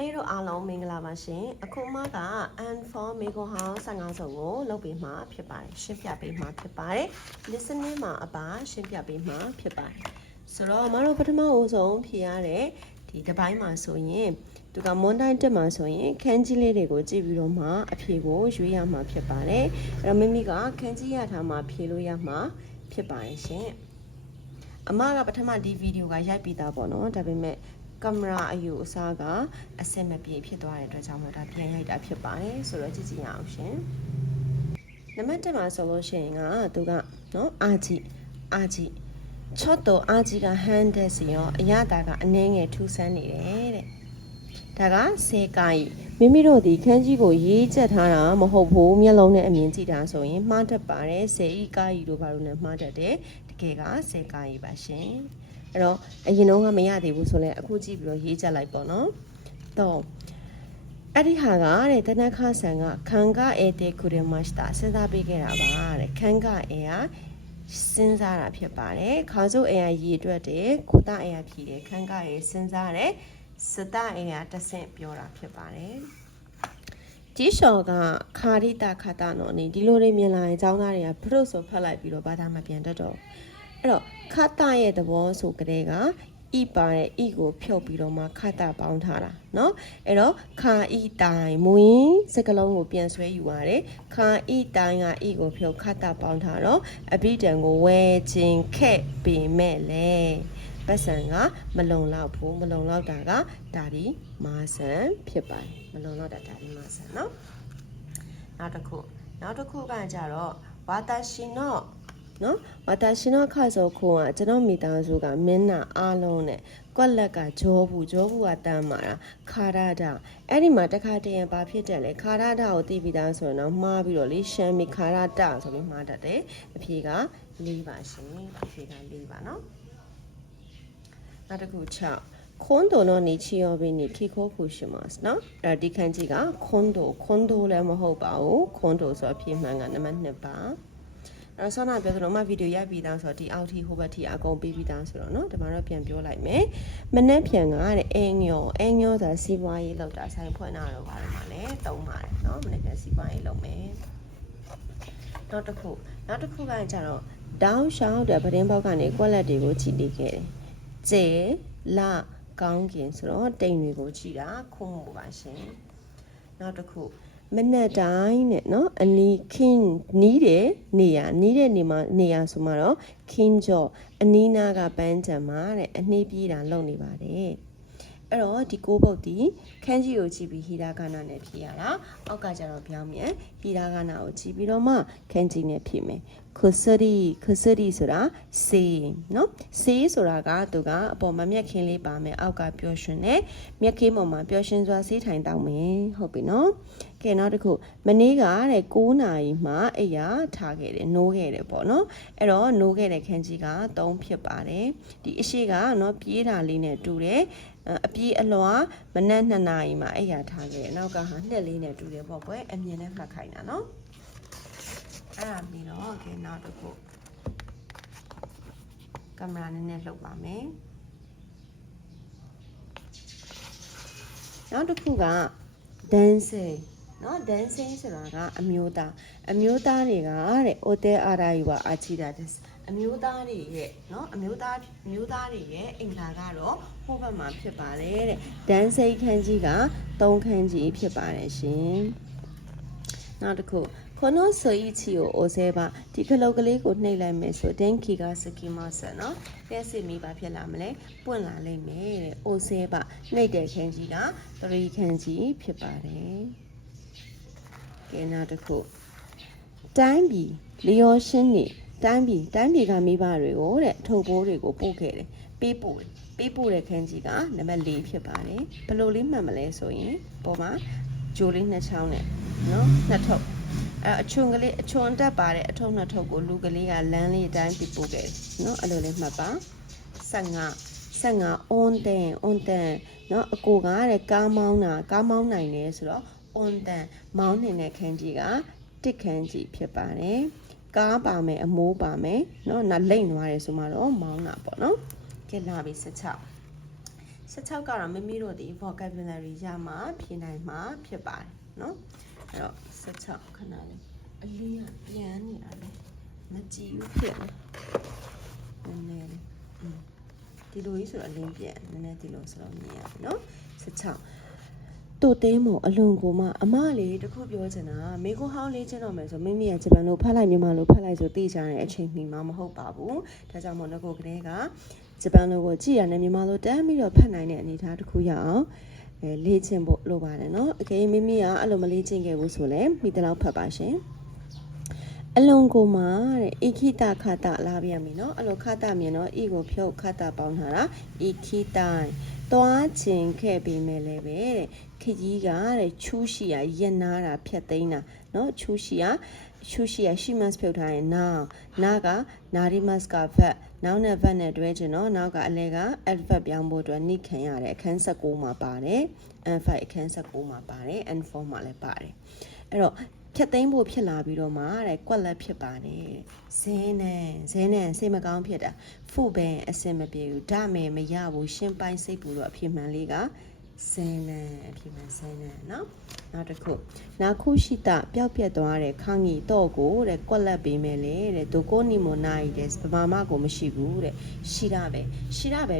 လေးတို့အားလုံးမင်္ဂလာပါရှင်အခုမှက N4 မေကွန်ဟောင်း15စုံကိုလုပ်ပေးမှာဖြစ်ပါတယ်ရှင်းပြပေးမှာဖြစ်ပါတယ် listening မှာအပါရှင်းပြပေးမှာဖြစ်ပါတယ်ဆိုတော့မတို့ပထမအဆုံးဖြေရတဲ့ဒီတစ်ပိုင်းမှာဆိုရင်သူကမွန်တိုင်းတက်မှာဆိုရင်ခန်းကြီးလေးတွေကိုကြည့်ပြီးတော့မှအဖြေကိုရွေးရမှာဖြစ်ပါတယ်အဲ့တော့မိမိကခန်းကြီးရထားမှာဖြေလို့ရမှာဖြစ်ပါတယ်ရှင်အမကပထမဒီဗီဒီယိုကရိုက်ပြီးသားပေါ့နော်ဒါပေမဲ့ကင်မရာအယူအစားကအဆင်မပြေဖြစ်သွားတဲ့အတွက်ကြောင့်မို့ဒါပြန်ရိုက်တာဖြစ်ပါတယ်ဆိုတော့ကြည့်ကြည့်ရအောင်ရှင်နံပါတ်1မှာဆိုလို့ရှိရင်ကသူကနော်အာကြီးချော့တော့အာကြီးကဟန်တဲ့စီရောအရသာကအနှဲငယ်ထူးဆန်းနေတယ်တဲ့ဒါကစေကာကြီးမိမိတို့ဒီခန်းကြီးကိုရေးချက်ထားတာမဟုတ်ဘူးမျက်လုံးနဲ့အမြင်ကြည့်တာဆိုရင်မှားတတ်ပါတယ်စေဤကာကြီးတို့ဘာလို့လဲမှားတတ်တယ်တကယ်ကစေကာကြီးပါရှင်အဲ့တော့အရင်တော့မရသေးဘူးဆိုလဲအခုကြည့်ပြီးတော့ရေးချက်လိုက်ပေါ့နော်တော့အဲ့ဒီဟာကတဲ့တနခါဆန်ကခံကအဲတဲ့ခုရမစတာစဉ်းစားပေးခဲ့တာပါတဲ့ခံကအဲကစဉ်းစားတာဖြစ်ပါတယ်ခါစုအဲကရေးအတွက်တယ်ကိုတအဲကဖြီးတယ်ခံကအဲစဉ်းစားတယ်စတအဲကတဆင့်ပြောတာဖြစ်ပါတယ်ကြီးလျှော်ကခါရိတခါတနော်နေဒီလိုလေးမြင်လာရင်ចောင်းသားတွေကဖရုတ်ဆိုဖတ်လိုက်ပြီးတော့ဘာသာမပြန်တတ်တော့အဲ့တော့ခတရဲ့သဘောဆိုကြတဲ့ကဤပါတဲ့ဤကိုဖြုတ်ပြီးတော့မှခတပေါင်းထားတာเนาะအဲ့တော့ခါဤတိုင်မွေးစကလုံးကိုပြန်ဆွဲယူရတယ်ခါဤတိုင်ကဤကိုဖြုတ်ခတပေါင်းထားတော့အဘိဓမ္ကိုဝဲခြင်းခဲ့ပေမဲ့လေပတ်စံကမလုံလောက်ဘူးမလုံလောက်တာကဒါဒီမာဆန်ဖြစ်ပါတယ်မလုံလောက်တာဒါဒီမာဆန်เนาะနောက်တစ်ခုကကြတော့ဝါတာရှင်တော့နော်ဝါတာရှင်တော့ခါဆိုခုကကျွန်တော်မိသားစုကမင်းနာအားလုံးနဲ့ကွက်လက်ကဂျောဘူးကတမ်းမာတာခါရတာအဲ့ဒီမှာတခါတည်းရင်ဘာဖြစ်တယ်လဲခါရတာကိုသိပြီးသားဆိုရင်တော့မှားပြီးတော့လေရှမ်းမီခါရတာဆိုပြီးမှားတတ်တယ်အဖြေက၄ပါရှင်အဖြေက၄ပါနော်နောက်တစ်ခု6ခွန်းတော်တော့နေချီရောပြီးနေခိခိုးခုရှိမှာနော်အဲ့ဒီခန်းကြီးကခွန်းတော်လည်းမဟုတ်ပါဘူးခွန်းတော်ဆိုအဖြေမှန်ကနံပါတ်2ပါအဲ့ဆောနာပြောသလိုမှဗီဒီယိုရိုက်ပြီးသားဆိုတော့ဒီအောက်ထိဟိုဘက်ထိအကုန်ပေးပြီးသားဆိုတော့เนาะဒီမှာတော့ပြန်ပြောလိုက်မယ်မနှက်ဖြန်ကတဲ့အင်ညောဆိုတာစီးပွားရေးလောက်တာဆိုင်ဖွင့်တာတော့ဘာလို့မှလဲတုံးပါတယ်เนาะမနှက်ဖြန်စီးပွားရေးလုပ်မယ်နောက်တစ်ခုကကြတော့တောင်းရှောင်းတဲ့ပတင်းပေါက်ကနေကွက်လက်တွေကိုခြိတိခဲ့တယ်ကျဲလာကောင်းကင်ဆိုတော့တိမ်တွေကိုခြိတာခုံမှုပါရှင်နောက်တစ်ခုမနက်တိုင်းနဲ့เนาะအနီးခင်းနီးတဲ့နေရာနေရာဆိုမှတော့ခင်းကြော့အနီးနားကပန်းချံမှာတဲ့အနှေးပြေးတာလုပ်နေပါတယ်အဲ့တော့ဒီကိုပုတ်ဒီခန်းကြီးကိုကြည့်ပြီးဟီရာဂနာနဲ့ဖြည့်ရတာအောက်ကကျတော့ပြောင်းမြန်ဟီရာဂနာကိုကြည့်ပြီးတော့မှခန်းကြီးနဲ့ဖြည့်မယ်ခုစရီဆိုတာစေးเนาะစေးဆိုတာကသူကအပေါ်မှာမျက်ခင်းလေးပါမယ်အောက်ကပျော်ရွှင်တဲ့မျက်ခင်းပေါ်မှာပျော်ရွှင်စွာစေးထိုင်တောင်းမယ်ဟုတ်ပြီเนาะကဲနောက်တစ်ခုမနေ့ကတဲ့9နာရီမှအိယာထားခဲ့တယ်နိုးခဲ့တယ်ပေါ့နော်အဲ့တော့နိုးခဲ့တဲ့ခန်းကြီးက3ဖြစ်ပါတယ်ဒီအရှိကနော်ပြေးတာလေးနဲ့တူတယ်အပြေးအလွှာမနက်2နာရီမှအိယာထားခဲ့တယ်နောက်ကဟာ2လေးနဲ့တူတယ်ပေါ့ကွယ်အမြင်နဲ့မှတ်ခိုင်းတာနော်အဲ့ဒါပြီးတော့ကဲနောက်တစ်ခုကင်မရာနည်းနည်းလှုပ်ပါမယ်နောက်တစ်ခုက dancing နော် dancing ဆိုတာကအမျိုးသားတွေကတဲ့ hotel အာရာယူပါအာချီတာအမျိုးသားတွေရဲ့နော်အမျိုးသားတွေရဲ့အင်္ဂလာကတော့ဟိုဘက်မှာဖြစ်ပါတယ်တဲ့ dancing ခန်းကြီးက3ခန်းကြီးဖြစ်ပါတယ်ရှင်နောက်တစ်ခုခနိုဆိုအီချီကိုအိုဆဲပါဒီခလုတ်ကလေးကိုနှိပ်လိုက်မယ်ဆိုဒင်ခီကစကီမဆန်နော်တဲ့စစ်မီပါဖြစ်လာမလဲပွင့်လာလိမ့်မယ်တဲ့အိုဆဲပါနှိပ်တဲ့ခန်းကြီးက3ခန်းကြီးဖြစ်ပါတယ်ကဲနောက်တစ်ခုတိုင်းပြည်လျော်ရှင်းနေတိုင်းပြည်ကမိဘတွေကိုတဲ့ထုတ်ပိုးတွေကိုပို့ခဲ့တယ်ပေးပို့တဲ့ခန်းကြီးကနံပါတ်4ဖြစ်ပါတယ်ဘယ်လိုလေးမှတ်မလဲဆိုရင်ပေါ်မှာဂျိုလေး2ချောင်းနဲ့နော်2ထုပ်အချွန်တက်ပါတဲ့အထုပ်2ထုပ်ကိုလူကလေးကလမ်းလေးတိုင်းပြပို့ခဲ့တယ်နော်အဲ့လိုလေးမှတ်ပါ15 on တဲ့နော်အကိုကတဲ့ကားမောင်းနိုင်တယ်ဆိုတော့ on တဲ့မောင်းနေတဲ့ခန်းကြီးကတစ်ခန်းကြီးဖြစ်ပါတယ်ကားပါမယ်အမိုးပါမယ်နော်လိမ့်သွားတယ်ဆိုမှတော့မောင်းတာပေါ့နော်ကဲလာပြီ16 16ကတော့မိမိတို့ဒီ vocabulary ရမှာဖြေနိုင်မှာဖြစ်ပါတယ်နော်အဲ့တော့16ခဏလေးအလင်းကပြန်နေတာလေမကြည့်ဘူးဖြစ်နေနည်းနည်းလေးဒီလိုကြီးဆိုတော့အလင်းပြန်နည်းနည်းဒီလိုဆိုတော့မြင်ရပြီနော်16တို့တင်းမို့အလွန်ကိုမှအမလေးတခုပြောချင်တာမိကိုဟောင်းလေးချင်းတော့မယ်ဆိုမိမိရဲ့ဂျပန်လိုဖတ်လိုက်မြန်မာလိုဖတ်လိုက်ဆိုသိကြတဲ့အချိန်မှီမှမဟုတ်ပါဘူးဒါကြောင့်မို့ငကိုကလေးကဂျပန်လိုကိုကြည့်ရတယ်မြန်မာလိုတန်းပြီးတော့ဖတ်နိုင်တဲ့အနေအထားတစ်ခုရအောင်လေ့ကျင့်ဖို့လိုပါတယ်နော်အကယ်မိမိကအဲ့လိုမလေ့ကျင့်ခဲ့ဘူးဆိုလည်းမိတလောက်ဖတ်ပါရှင်အလွန်ကိုမှတဲ့ဣခိတခတလာပြရမယ်နော်အဲ့လိုခတမြင်တော့ဤကိုဖြုတ်ခတပေါင်းထားတာဣခိတိုင်းသွားခြင်းခဲ့ပြီးမယ်လည်းပဲတဲ့ခကြီးကတဲ့ချူးရှိရရက်နာတာဖြတ်သိမ်းတာနော်ချူးရှိရရှိမတ်ဖြုတ်ထားရင်နာကနာရီမတ်ကဗတ်နောက်နဲ့ဗတ်နဲ့တွဲခြင်းနော်နောက်ကအလဲက adverb ပြောင်းဖို့အတွက်နိခံရတယ်အခန်း16မှာပါတယ် and5 အခန်း16မှာပါတယ် and4 မှာလည်းပါတယ်အဲ့တော့ဖြတ်သိမ်းဖို့ဖြစ်လာပြီးတော့မှတဲ့ကွက်လက်ဖြစ်ပါတယ်ဇင်းနဲ့စိတ်မကောင်းဖြစ်တာဖုဘဲအစင်မပြေဘူးဒါမဲ့မရဘူးရှင်းပိုင်းစိတ်ပူတော့အဖြစ်မှန်လေးကဇင်းနဲ့အဖြစ်မှန်ဇင်းနဲ့နော်နောက်တစ်ခုနာခုရှိတပျောက်ပြက်သွားတဲ့ခန်းကြီးတော့ကိုတဲ့ကွက်လက်ပေးမယ်လေတဲ့ဒိုကိုနီမိုနာရီတဲ့ဗမာမကိုမရှိဘူးတဲ့ရှိတာပဲ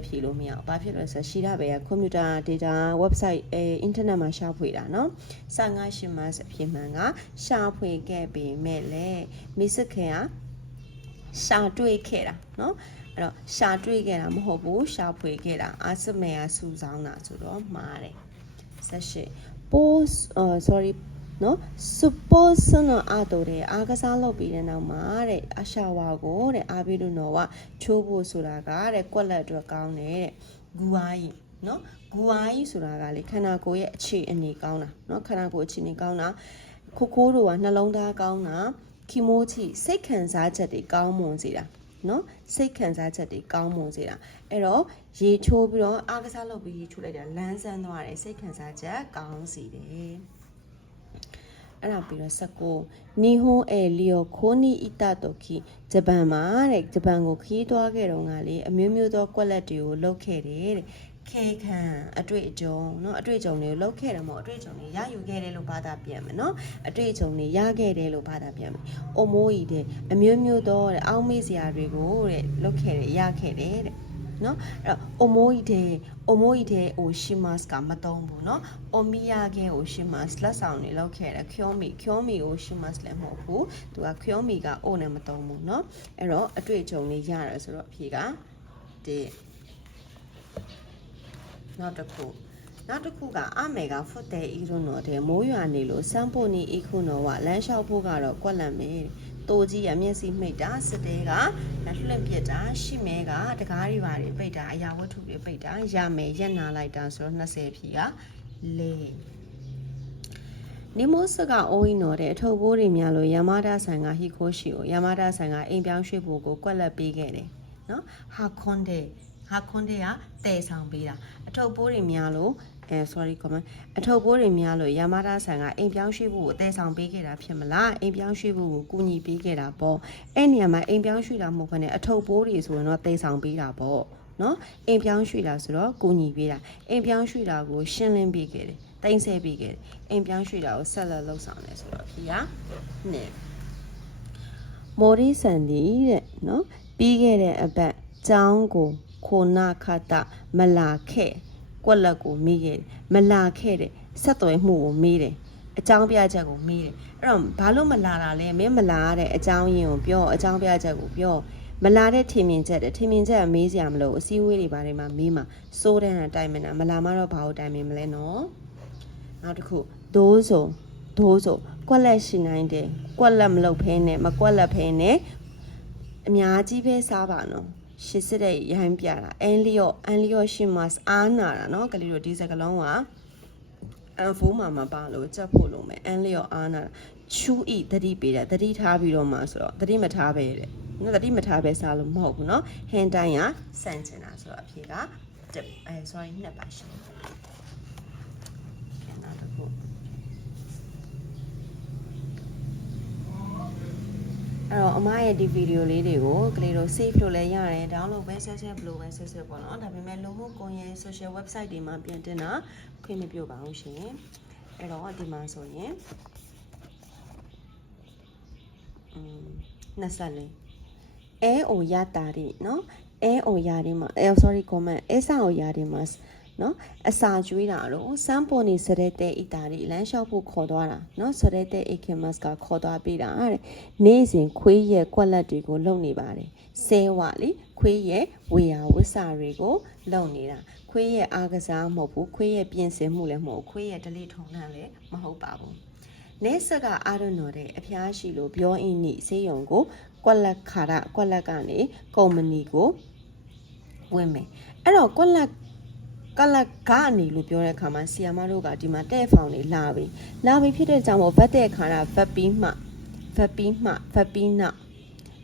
ဖြေလို့မရဘူးဘာဖြစ်လို့လဲဆိုတော့ရှိတာပဲကကွန်ပျူတာ data website အင်တာနက်မှာရှာဖွေတာနော်15ရှင်မတ်အဖြစ်မှန်ကရှာဖွေခဲ့ပေမဲ့လေမိစခင်ကရှာတွေ့ခဲ့တာနော်အဲ့တော့ရှာတွေ့ခဲ့တာမဟုတ်ဘူးရှာဖွေခဲ့တာအာစမေကစူဆောင်းတာဆိုတော့မှားတယ်18 post sorry နော် suppose နော်အားတော့တဲ့အားကစားလုပ်ပြီးတဲ့နောက်မှာတဲ့အရှာဝါကိုတဲ့အားပြီးလို့တော့ချိုးဖို့ဆိုတာကတဲ့ကွက်လက်အတွက်ကောင်းတယ်တဲ့ဂူအားကြီးနော်ဂူအားကြီးဆိုတာကလေခန္ဓာကိုယ်ရဲ့အခြေအနေကောင်းတာနော်ခန္ဓာကိုယ်အခြေအနေကောင်းတာခိုးတို့ကနှလုံးသားကောင်းတာခီမိုချီစိတ်ခံစားချက်တွေကောင်းမွန်စေတာနော်စိတ်ခံစားချက်တွေကောင်းမွန်စေတာအဲ့တော့ရေချိုးပြီးတော့အားကစားလုပ်ပြီးရေချိုးလိုက်တာလန်းဆန်းသွားတယ်စိတ်ခံစားချက်ကောင်းစေတယ်အဲ့ဒါပြီးတော့19နီဟွန်အဲလီယိုခိုနီအီတာတိုကီဂျပန်မှာတဲ့ဂျပန်ကိုခီးသွားခဲ့တော့ကလေအမျိုးမျိုးသောကွက်လက်တွေကိုလုတ်ခဲ့တယ်တဲ့ခေခံအတွေ့အကြုံเนาะအတွေ့အကြုံတွေကိုလုတ်ခဲ့တယ်မဟုတ်အတွေ့အကြုံတွေရယူခဲ့တယ်လို့ဘာသာပြန်မယ်เนาะအတွေ့အကြုံတွေရခဲ့တယ်လို့ဘာသာပြန်မယ်အိုမိုးကြီးတဲ့အမျိုးမျိုးသောတဲ့အောင်းမေးစရာတွေကိုတဲ့လုတ်ခဲ့တယ်ရခဲ့တယ်တဲ့နော်အဲ့တော့အိုမိုးကြီးတဲ့ဟိုရှိမတ်ကမတုံးဘူးနော်အိုမီယာကဟိုရှိမတ်လက်ဆောင်တွေလောက်ခဲ့တယ်ခေါမီကိုရှိမတ်လည်းမဟုတ်ဘူးသူကခေါမီကအိုနဲ့မတုံးဘူးနော်အဲ့တော့အတွေ့အကြုံလေးရတယ်ဆိုတော့အဖြေကဒီနောက်တစ်ခုကအမေကဖွတ်တဲ့ဤရုံတော့တဲ့မိုးရွာနေလို့စမ်းဖို့နေဤခုနော်ကလမ်းလျှောက်ဖို့ကတော့ကွက်လန့်မယ်တိုးကြီးရမျက်စိမိတ်တာစစ်တဲကလှင့်ပြစ်တာရှိမဲကတကားတွေပါတွေပိတ်တာအရာဝတ္ထုတွေပိတ်တာရမယ်ရက်နာလိုက်တာဆိုတော့20ဖြီကလေနိမိုးစကအိုးင်းတော်တဲ့အထုပ်ဘိုးတွေများလို့ယမဒါဆန်ကဟီခိုရှိကိုယမဒါဆန်ကအိမ်ပြောင်းရွှေ့ဖို့ကိုကွက်လက်ပေးခဲ့တယ်နော်ဟာခွန်တဲ့ကတဲဆောင်ပေးတာအထုပ်ဘိုးတွေများလို့sorry comment အထုပ်ဘိုးတွေများလို့ယမဒါဆန်ကအိမ်ပြောင်းရွှေ့ဖို့ကိုတဲဆောင်ပေးခဲ့တာဖြစ်မလားအိမ်ပြောင်းရွှေ့ဖို့ကိုကူညီပေးခဲ့တာပေါ့အဲ့နေရာမှာအိမ်ပြောင်းရွှေ့တာမဟုတ်ဘဲနဲ့အထုပ်ဘိုးတွေဆိုရင်တော့တဲဆောင်ပေးတာပေါ့နော်အိမ်ပြောင်းရွှေ့တာဆိုတော့ကူညီပေးတာအိမ်ပြောင်းရွှေ့တာကိုရှင်းလင်းပေးခဲ့တယ်တိမ့်ဆဲပေးခဲ့တယ်အိမ်ပြောင်းရွှေ့တာကိုဆက်လက်လှုပ်ဆောင်တယ်ဆိုတော့ဖြေရနဲ့မော်ရီဆန်ဒီတဲ့နော်ပြီးခဲ့တဲ့အပတ်ကျောင်းကိုခိုနာခတာမလာခဲ့ကွက်လက်ကိုမေးခဲ့တယ်မလာခဲ့တဲ့ဆက်သွယ်မှုကိုမေးတယ်အကြောင်းပြချက်ကိုမေးတယ်အဲ့တော့ဘာလို့မလာတာလဲမင်းမလာတဲ့အကြောင်းရင်းကိုပြောအကြောင်းပြချက်ကိုပြောမလာတဲ့ထင်မြင်ချက်ကမေးစရာမလိုအစည်းအဝေးတွေဘာတွေမှာမေးမှာစိုးတဲ့အတိုင်းမနာမလာမှတော့ဘာလို့တိုင်မင်မလဲနော်နောက်တစ်ခုဒိုးဆိုကွက်လက်ရှိနိုင်တယ်ကွက်လက်မလုပ်ဖဲနဲ့မကွက်လက်ဖဲနဲ့အများကြီးပဲစားပါနော်ရှစ်စစ်တဲ့ရိုင်းပြတာအန်လီယောရှိမတ်အားနာတာနော်ကလေးတို့ဒီစကလုံးကအန်ဖိုးမှာမပါလို့ချက်ဖို့လို့မယ်အန်လီယောအားနာချူဤတတိပေးတယ်တတိထားပြီးတော့မှဆိုတော့တတိမထားပဲတဲ့နော်တတိမထားပဲစားလို့မဟုတ်ဘူးနော်ဟန်တိုင်းကစန့်ချင်တာဆိုတော့အဖြေကsorry နှစ်ပါရှင်နောက်တစ်ခုအဲ့တော့ အမရဲ့ဒီ video လေးတွေကိုကလေးတို့ save လုပ်လဲရတယ် download ပဲဆက်ဆက်ဘလို့ပဲဆက်ဆက်ပေါ့နော်ဒါပေမဲ့လုံမှုကွန်ရက် social website တွေမှာပြန်တင်တာခွင့်မပြုပါဘူးရှင်အဲ့တော့ဒီမှာဆိုရင်24အဲအိုရတာဒီနော်အဲအိုရဒီမှာsorry comment အဲစာအိုရဒီမှာနော်အစာကျွေးတာတော့စမ်းပေါ်နေစရက်တဲ့အီတာဒီလမ်းလျှောက်ဖို့ခေါ်သွားတာနော်စရက်တဲ့ AKMS ကခေါ်သွားပေးတာတဲ့နေ့စဉ်ခွေးရဲ့ကွက်လက်တွေကိုလုံနေပါတယ်ဆဲဝလေခွေးရဲ့ဝေယာဝစ်စာတွေကိုလုံနေတာခွေးရဲ့အားကစားမဟုတ်ဘူးခွေးရဲ့ပြင်ဆင်မှုလည်းမဟုတ်ခွေးရဲ့ဒလိထုံနှံလည်းမဟုတ်ပါဘူးနေဆက်ကအားရနော်တဲ့အဖျားရှိလို့ပြောအင်းနိစေယုံကိုကွက်လက်ခါရကွက်လက်ကနေကုမ္ပဏီကိုဝင်မယ်အဲ့တော့ကွက်လက်ကကနေလို့ပြောတဲ့အခါမှာဆီယာမတို့ကဒီမှာတဲ့ဖောင်တွေလာပြီဖြစ်တဲ့ကြောင့်မို့ဗတ်တဲ့ခါတာဗတ်ပြီးမှနောက်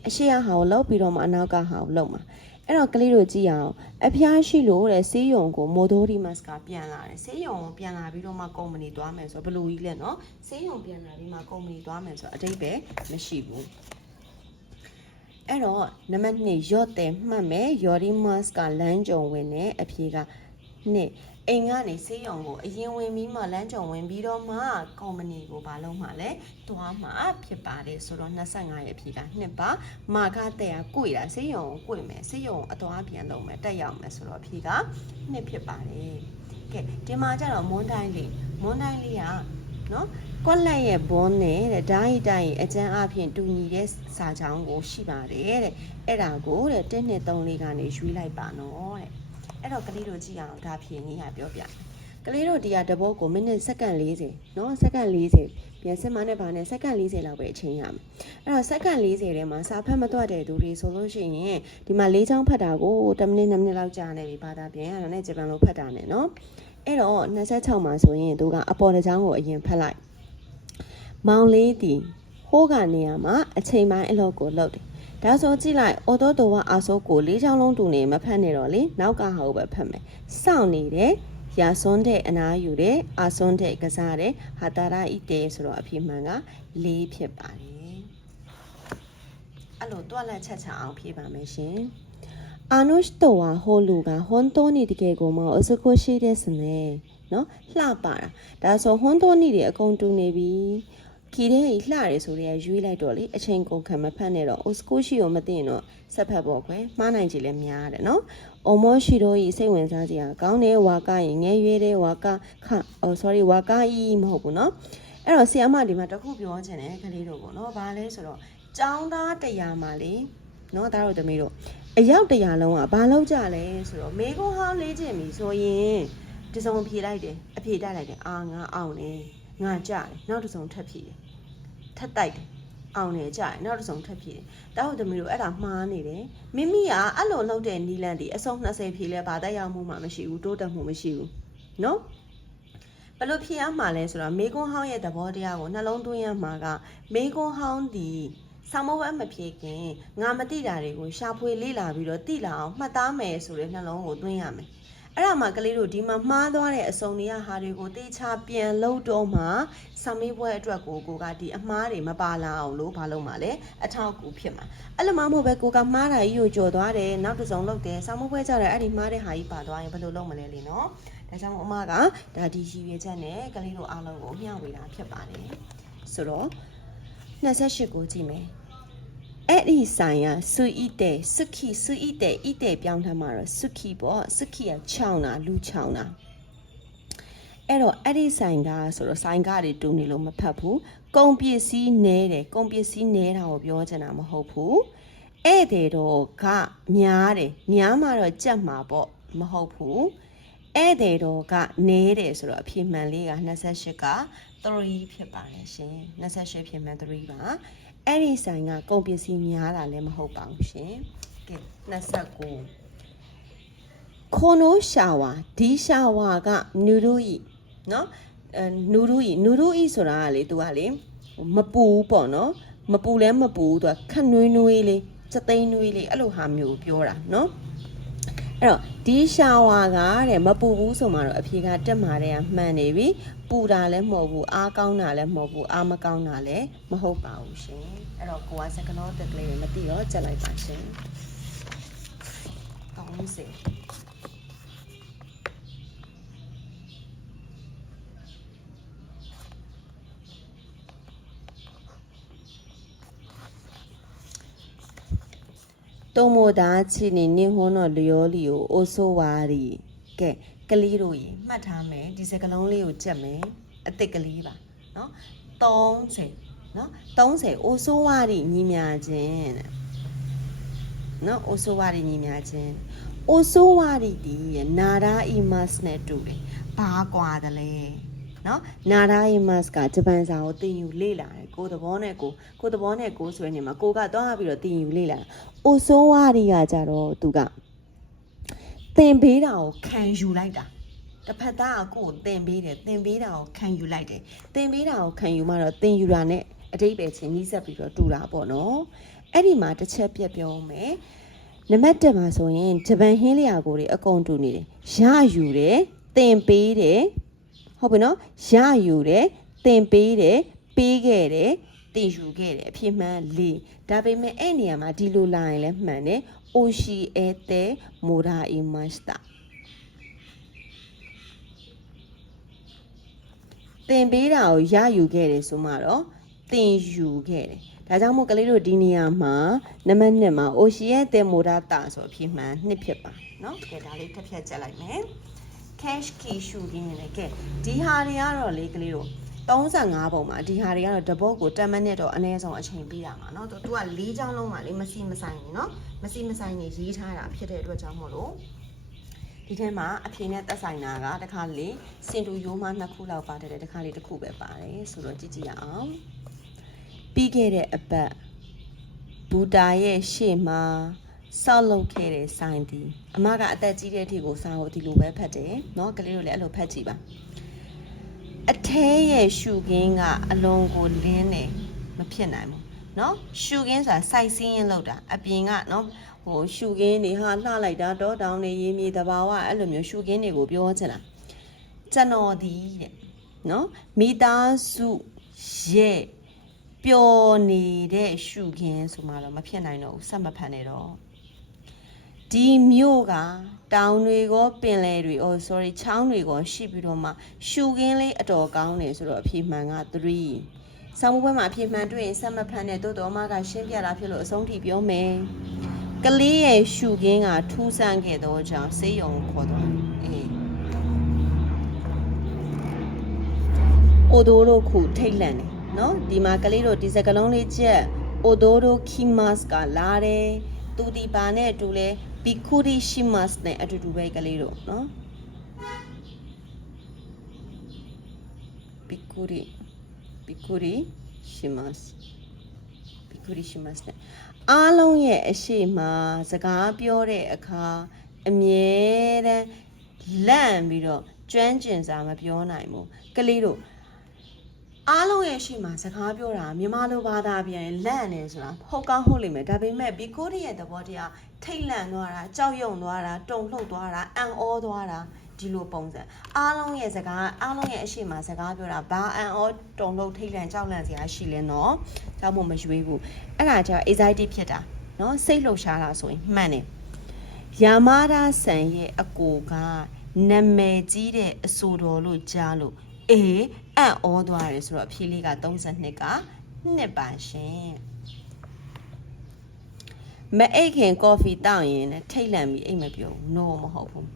အရှိရဟာကိုလောက်ပြီးတော့မှအနောက်ကဟာကိုလောက်မှာအဲ့တော့ကလေးတို့ကြည့်အောင်အဖျားရှိလို့တဲ့ဆေးရုံကိုမိုဒိုဒီမတ်ကပြန်လာတယ်ဆေးရုံကိုပြန်လာပြီးတော့မှကုမ္ပဏီသွားမယ်ဆိုတော့ဘလို့ကြီးလဲနော်ဆေးရုံပြန်လာပြီးမှကုမ္ပဏီသွားမယ်ဆိုတော့အတိတ်ပဲမရှိဘူးအဲ့တော့နံပါတ်2ရော့တယ်မှတ်မယ်ယော်ဒီမတ်ကလမ်းကြုံဝင်နေအဖြေကနှစ်အိမ်ကနေဆေးရုံကိုအရင်ဝင်ပြီးမှလမ်းကြုံဝင်ပြီးတော့မှကုမ္ပဏီကိုဘာလုပ်မှလဲသွားမှဖြစ်ပါတယ်ဆိုတော့25ရဲ့အဖြေကနှစ်ပါမာခတဲ့ကကိုတာဆေးရုံကိုကိုမယ်ဆေးရုံအသွားပြန်လုပ်မယ်တက်ရောက်မယ်ဆိုတော့အဖြေကနှစ်ဖြစ်ပါတယ်ကဲဒီမှာကျတော့မွန်းတိုင်းလေးကနော်ကွက်လက်ရဲ့ဘွန်းနဲ့တဲ့ဓာတ်တိုင်းအကျန်းအဖြစ်တူညီတဲ့စာချောင်းကိုရှိပါတယ်တဲ့အဲ့ဒါကိုတဲ့1 2 3 4ကနေရွေးလိုက်ပါနော်တဲ့အဲ့တော့ကလေးတို့ကြည့်အောင်ဒါဖြေနေရပြောပြကလေးတို့ဒီကတဘောကိုမိနစ်စက္ကန့်40နော်စက္ကန့်40ပြန်စစ်မှနဲ့ပါနဲ့စက္ကန့်40လောက်ပဲအချိန်ရမယ်အဲ့တော့စက္ကန့်40ထဲမှာစာဖတ်မတော့တဲ့သူတွေဆိုလို့ရှိရင်ဒီမှာ၄ချောင်းဖတ်တာကို10မိနစ်2မိနစ်လောက်ကြာနေပြီဘာသာပြန်ရတာနဲ့ဂျပန်လိုဖတ်တာနဲ့နော်အဲ့တော့26မှာဆိုရင်သူကအပေါ်တစ်ချောင်းကိုအရင်ဖတ်လိုက်မောင်လေးတီဟိုးကနေရမှာအချိန်ပိုင်းအလုပ်ကိုလုပ်တယ်ဒါဆိုကြည့်လိုက်အော်တိုတိုဝအာဆိုးကို၄ချောင်းလုံးတူနေမဖတ်နေတော့လေနောက်ကဟာကိုပဲဖတ်မယ်စောင့်နေတယ်ရာစွန်းတဲ့အနားယူတယ်အာစွန်းတဲ့ကစားတယ်ဟာတာရာဣတေဆိုတော့အဖြစ်မှန်က4ဖြစ်ပါတယ်အဲ့လိုတွက်လက်ချက်ချအောင်ဖြေပါမယ်ရှင်အာနုရှ်တိုဝါဟိုလူကဟွန်တိုနီတကယ်ကိုမအစကိုရှိတဲ့စနေနော်လှပါတာဒါဆိုဟွန်တိုနီတွေအကုန်တူနေပြီခီတဲ့လှတယ်ဆိုတော့ရွေးလိုက်တော့လေအချိန်ကုန်ခံမဖတ်နဲ့တော့ Oskoshi ကိုမသိရင်တော့ဆက်ဖတ်ဖို့ခွဲမှားနိုင်ကြလည်းများတယ်နော်။ Omoshiro ကြီးစိတ်ဝင်စားစရာကောင်းတယ်ဝါကရင်ငယ်ရွေးတဲ့ဝါကsorry ဝါကကြီးမဟုတ်ဘူးနော်။အဲ့တော့ဆီအမဒီမှာတခုပြောချင်တယ်ကလေးတို့ပေါ့နော်။ဘာလဲဆိုတော့ကျောင်းသား100မှာလေနော်ဒါတို့သမီးတို့အယောက်100လုံးကဘာလုပ်ကြလဲဆိုတော့မေကွန်ဟောင်းလေးကျင်ပြီဆိုရင်ဒီစုံဖြေလိုက်တယ်အဖြေတိုက်လိုက်တယ်အာငါအောင်တယ်ငါကြတယ်နောက်တစ်စုံထပ်ဖြေတယ်ထပ်တိုက်တယ်အောင်တယ်ကြတယ်နောက်တစ်စုံထပ်ဖြေတယ်တောက်သမီးတို့အဲ့ဒါမှားနေတယ်မိမိကအဲ့လိုလုပ်တဲ့နီလန်ဒီအစုံ20ဖြေလဲဘာတက်ရောက်မှုမှမရှိဘူးတိုးတက်မှုမရှိဘူးနော်ဘယ်လိုဖြေရမှာလဲဆိုတော့မေကွန်ဟောင်းရဲ့သဘောတရားကိုနှလုံးသွင်းရမှာကမေကွန်ဟောင်းဒီဆောင်းမဝဲမဖြေခင်ငါမသိတာတွေကိုရှာဖွေလေ့လာပြီးတော့သိလာအောင်မှတ်သားမယ်ဆိုတဲ့နှလုံးကိုသွင်းရမယ်အဲ့ဒါမှကလေးတို့ဒီမှာမှားသွားတဲ့အစုံတွေကဟာတွေကိုတေချာပြန်လို့တော့မှဆောင်းမေးပွဲအတွက်ကိုကဒီအမှားတွေမပါလာအောင်လို့ဘာလုပ်မှာလဲအထောက်အကူဖြစ်မှာအဲ့လိုမှမဟုတ်ပဲကိုကမှားတာကြီးကိုကြော်သွားတယ်နောက်တစ်စုံလုပ်တယ်ဆောင်းမေးပွဲကြတယ်အဲ့ဒီမှားတဲ့ဟာကြီးပါသွားရင်ဘယ်လိုလုပ်မလဲလေနော်ဒါကြောင့်အမကဒါဒီရည်ရွယ်ချက်နဲ့ကလေးတို့အားလုံးကိုမျှဝေတာဖြစ်ပါတယ်ဆိုတော့28ကိုကြည့်မယ်အဲ့ဒီဆိုင်ကဆူဣတဲ့စခိဣတဲ့ပြောင်းထားမှာတော့စခိပေါ့စခိကချောင်းတာလူချောင်းတာအဲ့တော့အဲ့ဒီဆိုင်ကဆိုတော့ဆိုင်ကတွေတူနေလို့မဖတ်ဘူးကုန်ပစ္စည်းနဲတယ်ကုန်ပစ္စည်းနဲတာကိုပြောချင်တာမဟုတ်ဘူးဧည့်သည်တော့ကများတယ်များမှတော့ကြက်မှာပေါ့မဟုတ်ဘူးဧည့်သည်တော့ကနဲတယ်ဆိုတော့အဖြစ်မှန်လေးက28က3ဖြစ်ပါတယ်ရှင်28ဖြစ်မှန်3ပါအဲ့ဒီဆိုင်ကကုန်ပစ္စည်းများတာလည်းမဟုတ်ပါဘူးရှင်ကဲ29ခိုနိုရှာဝါဒီရှာဝါကနူရူဤနော်နူရူဤဆိုတာကလေသူကလေမပူဘူးပေါ့နော်မပူလည်းမပူဘူးသူကခက်နွေးလေးစသိန်းနွေးလေးအဲ့လိုဟာမျိုးပြောတာနော် အဲ့တော့ဒီရှာဝါကတဲ့မပူဘူးဆိုမှတော့အဖြေကတက်မှာတဲ့မှန်နေပြီပူတာလည်းမဟုတ်ဘူးအားကောင်းတာလည်းမဟုတ်ဘူးအားမကောင်းတာလည်းမဟုတ်ပါဘူးရှင်အဲ့တော့ကိုကစကလောတက်ကလေးတွေမသိတော့ကြက်လိုက်ပါရှင်30တုံမိုသားချီနေနေဟွန်းတော့လျောလီကိုအိုဆိုဝါရီကဲကလေးတို့ရေမှတ်ထားမယ်ဒီစကလုံးလေးကိုကြက်မယ်အစ်စ်ကလေးပါနော်30နော်30အိုဆိုဝါရီညီမြချင်းတဲ့နော်အိုဆိုဝါရီညီမြချင်းအိုဆိုဝါရီဒီနာရာအီမတ်နဲ့တူတယ်ဘာကွာတယ်လဲနော်နာရာအီမတ်ကဂျပန်စာကိုသင်ယူလေ့လာတယ်ကိုသဘောနဲ့ကိုဆိုရင်မှာကိုကသွားပြီးတော့သင်ယူလေ့လာအိုဆိုဝါရီကကြတော့သူကသင်ပေးတာကိုခံယူလိုက်တာတစ်ဖက်သားကကိုယ်သင်ပေးတယ်သင်ပေးတာကိုခံယူလိုက်တယ်သင်ပေးတာကိုခံယူမှတော့သင်ယူတာနဲ့အတိတ်ပဲချင်းနှီးဆက်ပြီးတော့တူတာပေါ့နော်အဲ့ဒီမှာတစ်ချက်ပြပြောမယ်နံပါတ်1မှာဆိုရင်ဂျပန်ဟင်းလျာကိုတွေအကုန်တူနေတယ်ရယူတယ်သင်ပေးတယ်ဟုတ်ပြီနော်ရယူတယ်သင်ပေးတယ်ပေးခဲ့တယ်သင်ယူခဲ့တယ်အဖြစ်မှန်၄ဒါပေမဲ့အဲ့နေရာမှာဒီလိုလာရင်လည်းမှန်တယ်အိုရှိအဲတဲမိုရာအီမတ်တာသင်ပေးတာကိုရယူခဲ့တယ်ဆိုမှတော့သင်ယူခဲ့တယ်ဒါကြောင့်မို့ကလေးတို့ဒီနေရာမှာနံပါတ်1မှာအိုရှိရဲ့တဲမိုရာတာဆိုအဖြစ်မှန်2ဖြစ်ပါเนาะကဲဒါလေးတစ်ဖြတ်ကြက်လိုက်မယ် cash key ရှုရင်းနဲ့ကဲဒီဟာတွေကတော့လေကလေးတို့35ပုံမှာဒီဟာတွေကတော့တပုတ်ကို10မိနစ်တော့အနည်းဆုံးအချိန်ပေးရမှာเนาะသူက4ချောင်းလုံးမှာလေမစီမဆိုင်နေเนาะမစီမဆိုင်နေရေးထားတာဖြစ်တဲ့အတွက်ကြောင့်မို့လို့ဒီထဲမှာအဖြေနဲ့သက်ဆိုင်တာကတခါလေစင်တူရိုးမှ2ခုလောက်ပါတယ်တခါလေတစ်ခုပဲပါတယ်ဆိုတော့ကြည့်ကြည့်ရအောင်ပြီးခဲ့တဲ့အပတ်ဘူတာရဲ့ရှေ့မှာဆောက်လုပ်ခဲ့တဲ့ဆိုင်ဒီအမကအသက်ကြီးတဲ့အထိကိုစာကိုဒီလိုပဲဖတ်တယ်เนาะကလေးတို့လည်းအဲ့လိုဖတ်ကြည့်ပါအထဲရဲ့ရှုခင်းကအလုံးကိုလင်းနေမဖြစ်နိုင်ဘူးเนาะရှုခင်းဆိုတာစိုက်စင်းရင်လောက်တာအပြင်ကเนาะဟိုရှုခင်းတွေဟာလှလိုက်တာတော့တောင်းနေရေးမြေတဘာဝအဲ့လိုမျိုးရှုခင်းတွေကိုပြောချင်တာကျွန်တော်ဒီတဲ့เนาะမိသားစုရဲ့ပျော်နေတဲ့ရှုခင်းဆိုမှတော့မဖြစ်နိုင်တော့ဘူးစက်မဖန်နေတော့ဒီမြို့ကတောင်တွေကိုပင်လယ်တွေချောင်းတွေကိုရှိပြီးတော့မှရှုခင်းလေးအတော်ကောင်းနေဆိုတော့အဖြေမှန်က3ဆောင်းပွဲမှာအဖြေမှန်တွေ့ရင်စက်မဖန်နဲ့တိုးတော်မကရှင်းပြတာဖြစ်လို့အဆုံးထိပြောမယ်ကလေးရဲ့ရှုခင်းကထူးဆန်းခဲ့သောကြောင့်ဆေးရုံခေါ်သွားအိုဒိုရိုခုထိတ်လန့်နေနော်ဒီမှာကလေးတို့ဒီစကလုံးလေးချက်အိုဒိုရိုခီမတ်ကလာတယ်သူဒီပါနဲ့အတူလဲဘီကူရီရှိမတ်နဲ့အတူတူပဲကလေးတို့နော်ဘီကူရီရှိမတ်နဲ့အားလုံးရဲ့အရှိမစကားပြောတဲ့အခါအမြဲတမ်းလန့်ပြီးတော့ကျွမ်းကျင်စာမပြောနိုင်ဘူးကလေးတို့အားလုံးရဲ့ရှိမှာစကားပြောတာမြန်မာလိုဘာသာပြန်လန့်နေဆိုတာဟုတ်ကောင်းဟုတ်လိမ့်မယ်ဒါပေမဲ့ဘီကိုရီရဲ့သဘောတရားထိတ်လန့်သွားတာကြောက်ရွံ့သွားတာတုန်လှုပ်သွားတာအံ့ဩသွားတာဒီလိုပုံစံအားလုံးရဲ့စကားအားလုံးရဲ့အရှိမှာစကားပြောတာဘာအံ့ဩတုန်လှုပ်ထိတ်လန့်ကြောက်လန့်စရာရှိလဲနော်ကြောက်ဖို့မရွေးဘူးအဲ့ဒါကြောင့် anxiety ဖြစ်တာနော်စိတ်လှုပ်ရှားတာဆိုရင်မှန်တယ်ယာမာဒါဆန်ရဲ့အကိုကနာမည်ကြီးတဲ့အဆိုတော်လို့ကြားလို့အံ့ဩသွားတယ်ဆိုတော့အဖြေလေးက32က2ပါရှင်မအိတ်ခင်ကော်ဖီတောက်ရင်ထိတ်လန့်ပြီးအိတ်မပြောဘူး no မဟုတ်ဘူး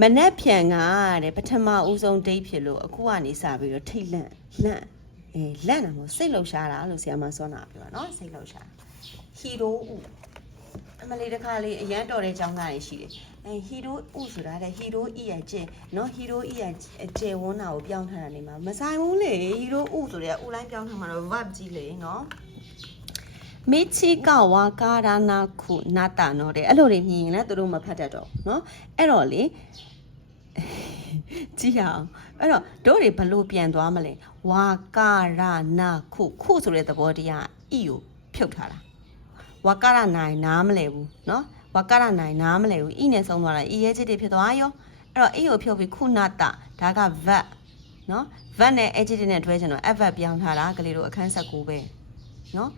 မနက်ဖြန်ကတဲ့ပထမဦးဆုံးဒိတ်ဖြစ်လို့အခုကနေစပြီးတော့ထိတ်လန့်လန့်တာမို့စိတ်လှုပ်ရှားတာလို့ဆရာမစောနာပြောတာเนาะစိတ်လှုပ်ရှားဟီရိုဥအမလေးတစ်ခါလေးအရန်တော်တဲ့ကျောင်းသားတွေရှိတယ်ဟီရိုဥဆိုတာတဲ့ဟီရိုအီရဲ့ကျဲနော်ဟီရိုအီရဲ့ကျဲဝန်းတာကိုပြောင်းထားတာနေမှာမဆိုင်ဘူးလေဟီရိုဥဆိုတဲ့ဥလိုင်းပြောင်းထားမှာတော့ verb ကြီးလေနော်မီချီကဝါကာရာနာခုနာတာနော်တဲ့အဲ့လိုတွေမြင်ရင်လည်းသူတို့မဖတ်တတ်တော့နော်အဲ့တော့လေကြည့်အောင်အဲ့တော့တို့တွေဘလို့ပြန်သွားမလဲဝါကာရာနာခုဆိုတဲ့သဘောတရားအီကိုဖြုတ်ထားတာဝါကာရနိုင်နားမလဲဘူးเนาะဝ wakara nai namale u ine somwara iyeji de phit twa yoအဲ့တော့ a ကိုဖြုတ်ပြီးခုနတဒါက vat နော် vat နဲ့ edit နဲ့တွဲချင်တော့ adverb ပြောင်းထားတာကလေးတို့အခန်း19ပဲနော်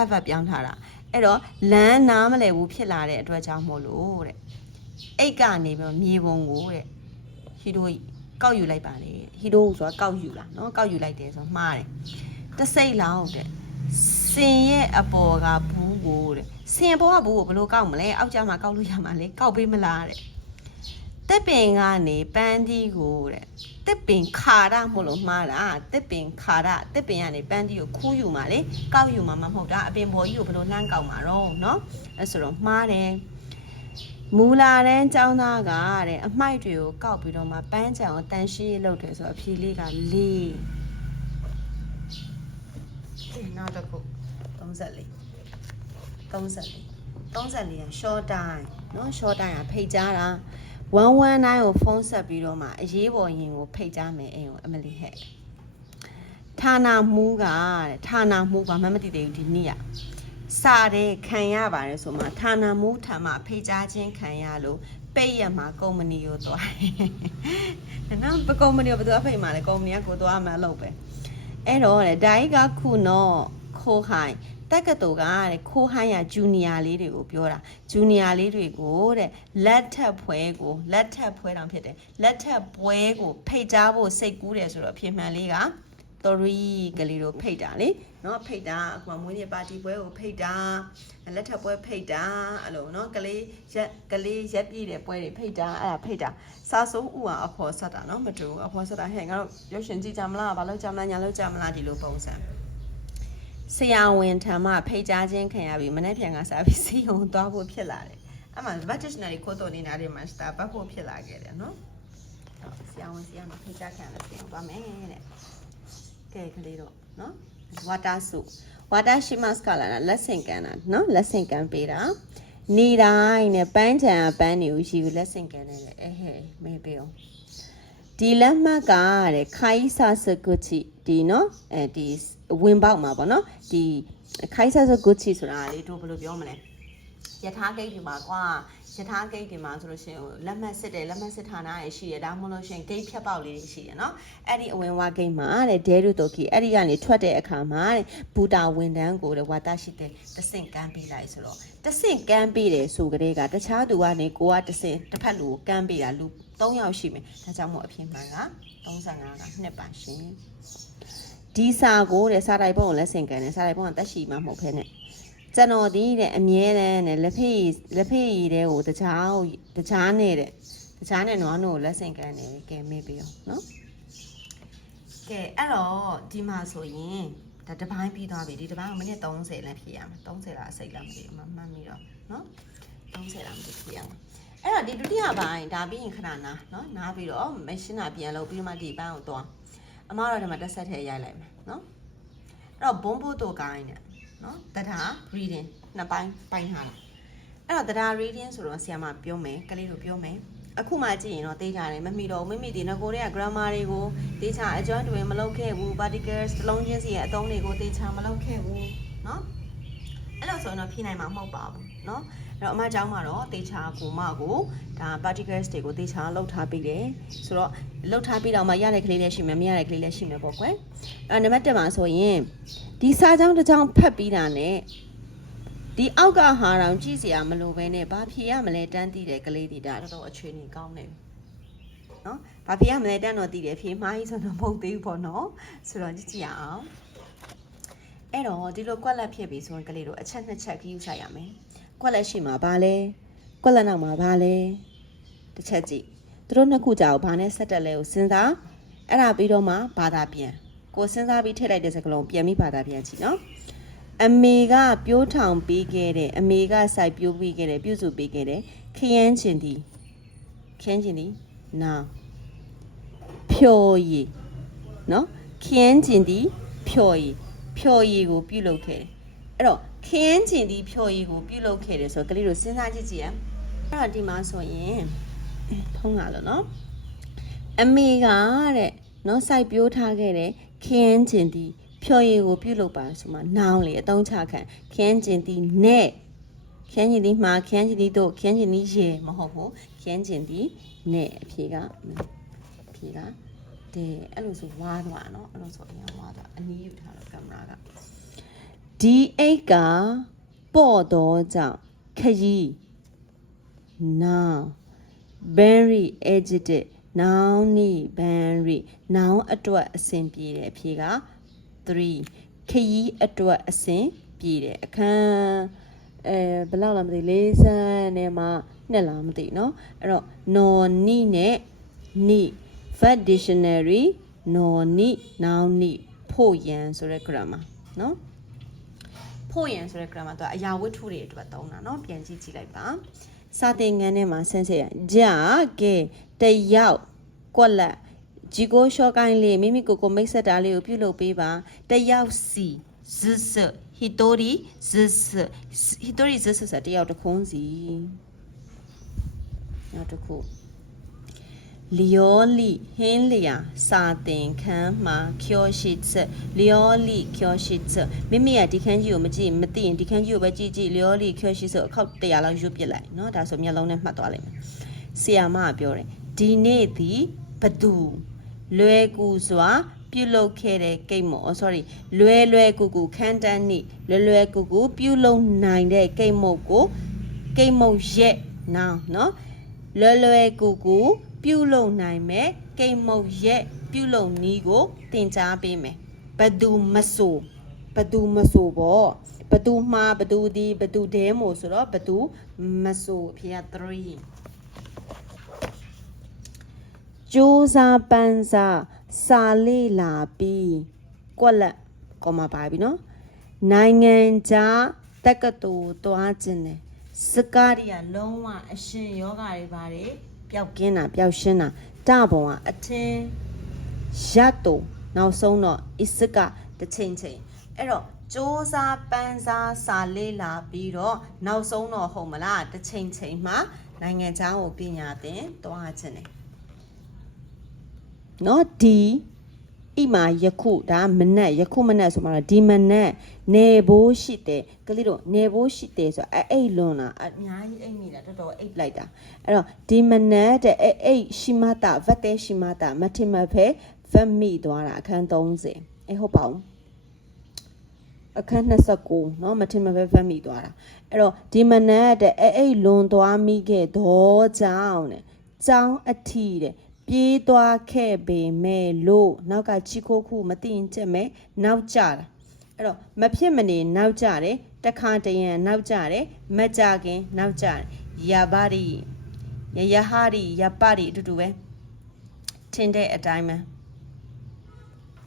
adverb ပြောင်းထားတာအဲ့တော့လမ်းနားမလဲဘူးဖြစ်လာတဲ့အတွက်ကြောင့်မို့လို့တဲ့အိတ်ကနေပြီးမြေပုံကိုတဲ့ဟီရိုကောက်ယူလိုက်ပါလေဟီရိုဆိုတာကောက်ယူလာနော်ကောက်ယူလိုက်တယ်ဆိုမှားတယ်တစိတ်လောက်တဲ့စင်ရဲ့အပေါ်ကဘူးကိုတဲ့စင်ပေါ်ကဘူးကိုဘယ်လိုကောက်မလဲအောက်ကျမှကောက်လို့ရမှာလေကောက်ပေးမလားတဲ့တက်ပင်ကနေပန်းတီးကိုတဲ့တက်ပင်ခါရမို့လို့မှားတာတက်ပင်ခါရတက်ပင်ကနေပန်းတီးကိုခူးယူမှာလေကောက်ယူမှာမဟုတ်တာအပင်ပေါ်ကြီးကိုဘယ်လိုလှမ်းကောက်မှာတော့နော်အဲ့ဆိုတော့မှားတယ်မူလာတန်းចောင်းသားကတဲ့အမိုက်တွေကိုကောက်ပြီးတော့မှပန်းချံကိုတန်ရှင်းလုပ်တယ်ဆိုတော့အဖြေလေးက4နောက်တစ်ခု34က short time နော် short time ကဖိတ်ကြားတာ119ကိုဖုန်းဆက်ပြီးတော့မှအရေးပေါ်ရင်ကိုဖိတ်ကြားမယ်အိမ်ကိုအမလီဟဲ့ဌာနမှုကတဲ့ဌာနမှုဘာမှမသိသေးဘူးဒီနေ့ကစာတဲ့ခံရပါတယ်ဆိုမှဌာနမှုထံမှဖိတ်ကြားခြင်းခံရလို့ပိတ်ရမှာကုမ္ပဏီကိုသွားတယ်နော်ကုမ္ပဏီကိုဘယ်သူဖိတ်မှာလဲကုမ္ပဏီကကိုသွားမှလုပ်ပဲအဲ့တော့တဲ့ဒိုင်ကခုနော်ခိုးဟိုင်းတက်ကတူကတဲ့ခိုးဟိုင်းရဂျူနီယာလေးတွေကိုပြောတာဂျူနီယာလေးတွေကိုတဲ့လက်ထပ်ပွဲတောင်ဖြစ်တယ်လက်ထပ်ပွဲကိုဖိတ်ကြားဖို့စိတ်ကူးတယ်ဆိုတော့အဖြစ်မှန်လေးက3ကလေးတို့ဖိတ်တာလေနော်ဖိတ်တာအခုမွေးနေ့ပါတီပွဲကိုဖိတ်တာလက်ထပ်ပွဲဖိတ်တာအဲ့လိုနော်ကလေးရက်ပြည့်တဲ့ပွဲတွေဖိတ်တာအဲ့ဒါဖိတ်တာစာစိုးဥအောင်အဖော်ဆက်တာနော်မတူအဖော်ဆက်တာဟဲ့ငါတို့ရုပ်ရှင်ကြည့်ကြမလားဘာလို့ကြမလားညာလို့ကြမလားဒီလိုပုံစံဆရာဝန်ထံမှဖိတ်ကြားခြင်းခံရပြီးမနေ့ပြန်ကစားပြီးစီုံသွားဖို့ဖြစ်လာတယ်အဲ့မှာ veterinary ခိုးတော်နေတာတွေမှာစတာပတ်ဖို့ဖြစ်လာခဲ့တယ်နော်ဆရာဝန်မှာဖိတ်ကြားခံလို့ပြန်သွားမယ်တဲ့ကဲကလေးတော့နော်ဝါတာစုဝါတာရှိမတ်ကလာလက်ဆင့်ကန်တာနော်လက်ဆင့်ကန်ပေးတာနေတိုင်းနဲ့ပန်းချံပန်းတွေကိုယူလက်ဆင့်ကန်နေတယ်ဟဲ့မေးပေးအောင်ဒီလက်မှတ်ကတဲ့ခိုင်ဆာစကုချီဒီနော်ဒီဝင်ပေါက်မှာပေါ့နော်ဒီခိုင်ဆာစကုချီဆိုတာလေတို့ဘယ်လိုပြောမလဲယထာဂိတ်ဒီမှာကွာယထာဂိတ်ဒီမှာဆိုလို့ရှိရင်လက်မှတ်စစ်တယ်လက်မှတ်စစ်ဌာနရရှိတယ်ဒါမှမဟုတ်လို့ရှိရင်ဂိတ်ဖြတ်ပေါက်လေးတွေရှိတယ်နော်အဲ့ဒီအဝင်ဝါဂိတ်မှာတဲ့ဒဲရုတိုကီအဲ့ဒီကနေထွက်တဲ့အခါမှာတဲ့ဘူတာဝန်တန်းကိုတဲ့ဝါတာရှိတဲ့တဆင့်ကမ်းပေးလိုက်ဆိုတော့တဆင့်ကမ်းပေးတယ်ဆိုကြတဲ့ကတခြားသူကနေကိုကတဆင့်တစ်ဖက်လူကိုကမ်းပေးတာလူ3ယောက်ရှိမယ်ဒါကြောင့်မို့အဖြစ်မှန်က35ကနှစ်ပါရှင်ဒီစာကိုတဲ့စာတိုက်ပုံကိုလက်ဆင့်ကန်တယ်စာတိုက်ပုံကတက်ရှိမှမဟုတ်ဖ ೇನೆကျွန်တော်ဒီတဲ့အမြဲတမ်းနဲ့လက်ဖေးရည်တဲ့ကိုတခြားနဲ့နွားနို့ကိုလက်ဆင့်ကန်တယ်ကဲမေးပြီးအောင်နော်ကဲအဲ့တော့ဒီမှာဆိုရင်ဒါတစ်ပိုင်းပြီးသွားပြီဒီတစ်ပိုင်းကိုမိနစ်30လည်းဖြည့်ရမှာ30လားအစိတ်လားမသိဘူးမှတ်မိတော့နော်30လားမသိဖြည့်ရမှာအဲ့တော့ဒီဒုတိယပိုင်းဒါပြီးရင်ခဏနာနော်နားပြီးတော့မရှင်းတာပြန်လုပ်ပြီးတော့မှဒီပိုင်းကိုသွားအမတော့ဒီမှာတက်ဆက်ထဲရိုက်လိုက်မယ်နော်အဲ့တော့ဘုံဘို့တိုကိုင်းနဲ့နော်တဒါ reading နှစ်ပိုင်းထားတာအဲ့တော့တဒါ reading ဆိုတော့ဆရာမပြောမယ်ကလေးတို့ပြောမယ်အခုမှကြည့်ရင်တော့သိကြတယ်မမိတော့မိမိဒီငကိုတွေက grammar တွေကိုသိချအကျွမ်းတွင်မလုပ်ခဲ့ဘူး particles တစ်လုံးချင်းစီရဲ့အသုံးတွေကိုသိချမလုပ်ခဲ့ဘူးနော်အဲ့လိုဆိုရင်တော့ဖြေနိုင်မှာမဟုတ်ပါဘူးနော်အဲ့တော့အမเจ้าမှာတော့သိချကိုမကိုဒါ particles တွေကိုသိချလောက်ထားပြီးတယ်ဆိုတော့လောက်ထားပြီးတော့မှရတဲ့ကလေးလည်းရှိမယ်မရတဲ့ကလေးလည်းရှိမယ်ပေါ့ကွယ်အဲ့နံပါတ်1မှာဆိုရင်ဒီစာကြောင်းတစ်ကြောင်းဖတ်ပြီးတာနဲ့ဒီအောက်ကဟာတောင်ကြည့်စရာမလိုပဲနဲ့ဘာဖြေရမလဲတန်းတည်တဲ့ကလေးတွေဒါတော့အခြေအနေကောင်းနေပြီနော်ဘာဖြေရမလဲတန်းတော့တည်တယ်ဖြေမှားကြီးဆိုတော့မဟုတ်သေးဘူးပေါ့နော်ဆိုတော့ကြည့်ရအောင်အဲ့တော့ဒီလိုကွက်လက်ဖြစ်ပြီဆိုရင်ကလေးတို့အချက်2ချက်ကြီးယူဆိုင်ရမယ်ကွက်လက်ရှိမှာဘာလဲကွက်လက်နောက်မှာဘာလဲတစ်ချက်ကြည့်သူတို့နှစ်ခုကြာကိုဘာနဲ့ဆက်တက်လဲကိုစဉ်းစားအဲ့ဒါပြီးတော့မှဘာသာပြန်ကိုစဉ်းစားပြီးထည့်လိုက်တဲ့စကားလုံးပြန်ပြီးဘာသာပြန်ကြည့်နော်အမေကပြိုးထောင်ပေးခဲ့တဲ့အမေကစိုက်ပြိုးပေးခဲ့တဲ့ပြုစုပေးခဲ့တဲ့ခရမ်းချင်ဒီနာဖြော်ရည်နော်ခရမ်းချင်ဒီဖြော်ရည်ကိုပြုလုပ်ခဲ့တယ်အဲ့တော့ခရမ်းချင်ဒီဖြော်ရည်ကိုပြုလုပ်ခဲ့တယ်ဆိုတော့ကလေးတို့စဉ်းစားကြည့်ကြည့်ရအဲ့တော့ဒီမှာဆိုရင်ဖုံးလာလို့နော်အမေကတဲ့နော်စိုက်ပြိုးထားခဲ့တဲ့ခရမ်းချင်ဒီဖြော်ရည်ကိုပြုလုပ်ပါဆိုမှနောင်လေအသုံးချခံခင်းကျင်တီနဲ့ခ can ချင်းဒီမှာ can ချင်းဒီတို့ can ချင်းဒီရေမဟုတ်ဘူး can ချင်းဒီနဲ့အဖြေကတဲ့အဲ့လိုဆိုဝါသွားနော်အဲ့လိုဆိုအရင်ဝါသွားအနည်းယူထားတော့ကင်မရာကဒီအိတ်ကပေါ့တော့ကြောင့်ခရီး now very agitated now နီး very now အတွက်အဆင်ပြေတယ်အဖြေက3ခရီးအတွက်အဆင်ပြေတယ်အခန်းဘယ်လောက်လားမသိ40နဲ့မှနှစ်လားမသိเนาะအဲ့တော့ နော်နီနဲ့နီ verb dictionary နော်နီ noun နီဖို့ရန်ဆိုတဲ့ grammar เนาะဖို့ရန်ဆိုတဲ့ grammar တော့အရာဝတ္ထုတွေအတွက်သုံးတာเนาะပြန်ကြည့်လိုက်ပါစာသင်ခန်းထဲမှာဆင်းဆက်ရကြကဲတယောက်ကွက်လက်ဂျီကိုရှော့ကိုင်းလေးမိမိကိုမိတ်ဆက်တာလေးကိုပြုလုပ်ပေးပါတယောက်စီဇစ်ဟီတိုရီဇစ်ဆိုတယောက်တစ်ခုံးစီနောက်တစ်ခုလျောလီဟင်းလျာစာသင်ခန်းမှာကျော်ရှိချက်လျောလီကျော်ရှိချက်မိမိကဒီခန်းကြီးကိုမကြည့်မသိရင်ဒီခန်းကြီးကိုပဲကြည့်လျောလီကျော်ရှိချက်အခောက်100လောက်ရွတ်ပစ်လိုက်เนาะဒါဆိုမျက်လုံးနဲ့မှတ်သွားလိမ့်မယ်ဆရာမကပြောတယ်ဒီနေ့ဒီဘသူလွယ်ကူစွာပြုလုပ်ခဲ့တဲ့ကိတ်မို့ sorry လွယ်ကူခန်းတန်းနိလွယ်ကူပြုလုပ်နိုင်တဲ့ကိတ်မို့ကိုကိတ်မို့ရဲ့နောင်เนาะလွယ်ကူပြုလုပ်နိုင်မဲ့ကိတ်မုတ်ရဲ့ပြုလုပ်နည်းကိုသင်ကြားပေးမယ်ဘသူမဆိုပေါ့ဘသူမှာဘသူဒီဘသူဒဲမို့ဆိုတော့ဘသူမဆိုအဖြေက3ကြိုးစားပန်းစားစာလေ့လာပြီးကွက်လက်ကောမပါပြီနော်နိုင်ငံခြားတက္ကသိုလ်သွားခြင်းနဲ့စကားတွေကလုံးဝအရှင်ယောဂတွေပါတယ်ပျောက်ကင်းတာပျောက်ရှင်းတာတပုံကအထင်းရတ်တူနောက်ဆုံးတော့အစ်ကတစ်ချိန်အဲ့တော့စူးစားပန်းစားစာလေးလာပြီးတော့နောက်ဆုံးတော့ဟုတ်မလားတစ်ချိန်မှာနိုင်ငံခြားကိုပညာသင်သွားခြင်းနဲ့နော်ဒီအိမာယခုဒါမနက်ယခုမနက်ဆိုမှတော့ဒီမနက်နေဘိုးရှိတယ်ကလေးတို့နေဘိုးရှိတယ်ဆိုအိတ်လွန်တာအများကြီးအိတ်မိတာတော်တော်အိတ်လိုက်တာအဲ့တော့ဒီမနက်တဲ့အိတ်ရှိမတာဗတ်တဲ့ရှိမတာမထင်မဖဲဗတ်မိသွားတာအခန်း30ဟုတ်ပါဘူးအခန်း29เนาะမထင်မဖဲဗတ်မိသွားတာအဲ့တော့ဒီမနက်တဲ့အိတ်လွန်သွားမိခဲ့တော့ကြောင်းတဲ့ကြောင်းအထီးတဲ့ပြေးသွားခဲ့ပေမဲ့လို့နောက်ကချီခိုးခုမသိရင်ချက်မဲ့နောက်ကျတာအဲ့တော့မဖြစ်မနေနောက်ကျတယ်တခါတရံနောက်ကျတယ်မကြခင်နောက်ကျတယ်ယာပါရီယဟာရီယပါရီအတူတူပဲထင်တဲ့အတိုင်းပဲ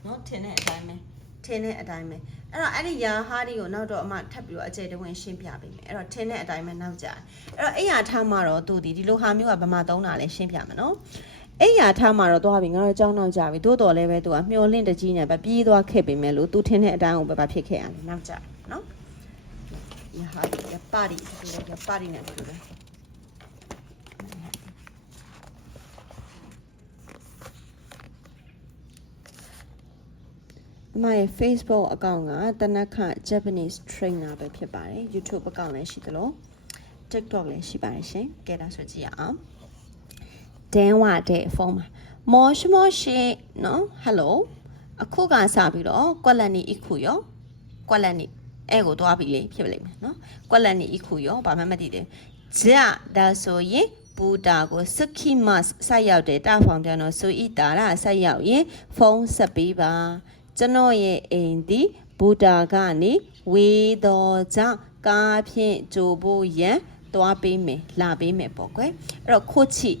နော်ထင်တဲ့အတိုင်းပဲအဲ့တော့အဲ့ဒီယာဟာရီကိုနောက်တော့အမထပ်ပြီးတော့အကျယ်တဝင်းရှင်းပြပေးမယ်အဲ့တော့ထင်တဲ့အတိုင်းပဲနောက်ကျတယ်အဲ့တော့အဲ့ရထားမှာတော့သူဒီလိုဟာမျိုးကဗမာသုံးတာလဲရှင်းပြမယ်နော်အဲ့ရထားမှာတော့သွားပြီငါတို့ကြောင်းနောက်ကြပြီတိုးတော်လည်းပဲသူကမျောလင့်တကြီးနဲ့ပဲပြေးသွားခဲ့ပေမဲ့လို့သူထင်းတဲ့အတိုင်းကိုပဲဖြစ်ခဲ့ရတယ်နောက်ကြနော်ရဟာရပါရီနဲ့တူတယ်အမရဲ့ Facebook အကောင့်ကတနခ Japanese Trainer ပဲဖြစ်ပါတယ် YouTube အကောင့်လည်းရှိသလို TikTok လည်းရှိပါတယ်ရှင်ကဲဒါဆိုကြည့်ရအောင်ဒဲဝတဲ့ဖုန်းမှာမောရှိနော်ဟယ်လိုအခုကစပြီးတော့ကွက်လက်နီအခုရောကွက်လက်နီအဲ့ကိုသွားပြီလေဖြစ်လိမ့်မယ်နော်ကွက်လက်နီအခုရောဘာမှမသိသေးဂျာဒါဆိုရင်ဘူတာကိုစခိမတ်ဆက်ရောက်တဲ့တာဖောင်ပြန်တော့ဆိုဤတာရဆက်ရောက်ရင်ဖုန်းဆက်ပေးပါကျွန်တော်ရဲ့အိမ်ဒီဘူတာကနေဝေးတော့ကြောင့်ကားဖြင့်ကြိုဖို့ရန်သွားပေးမယ်လာပေးမယ်ပေါ့ကွယ်အဲ့တော့ခိုချီ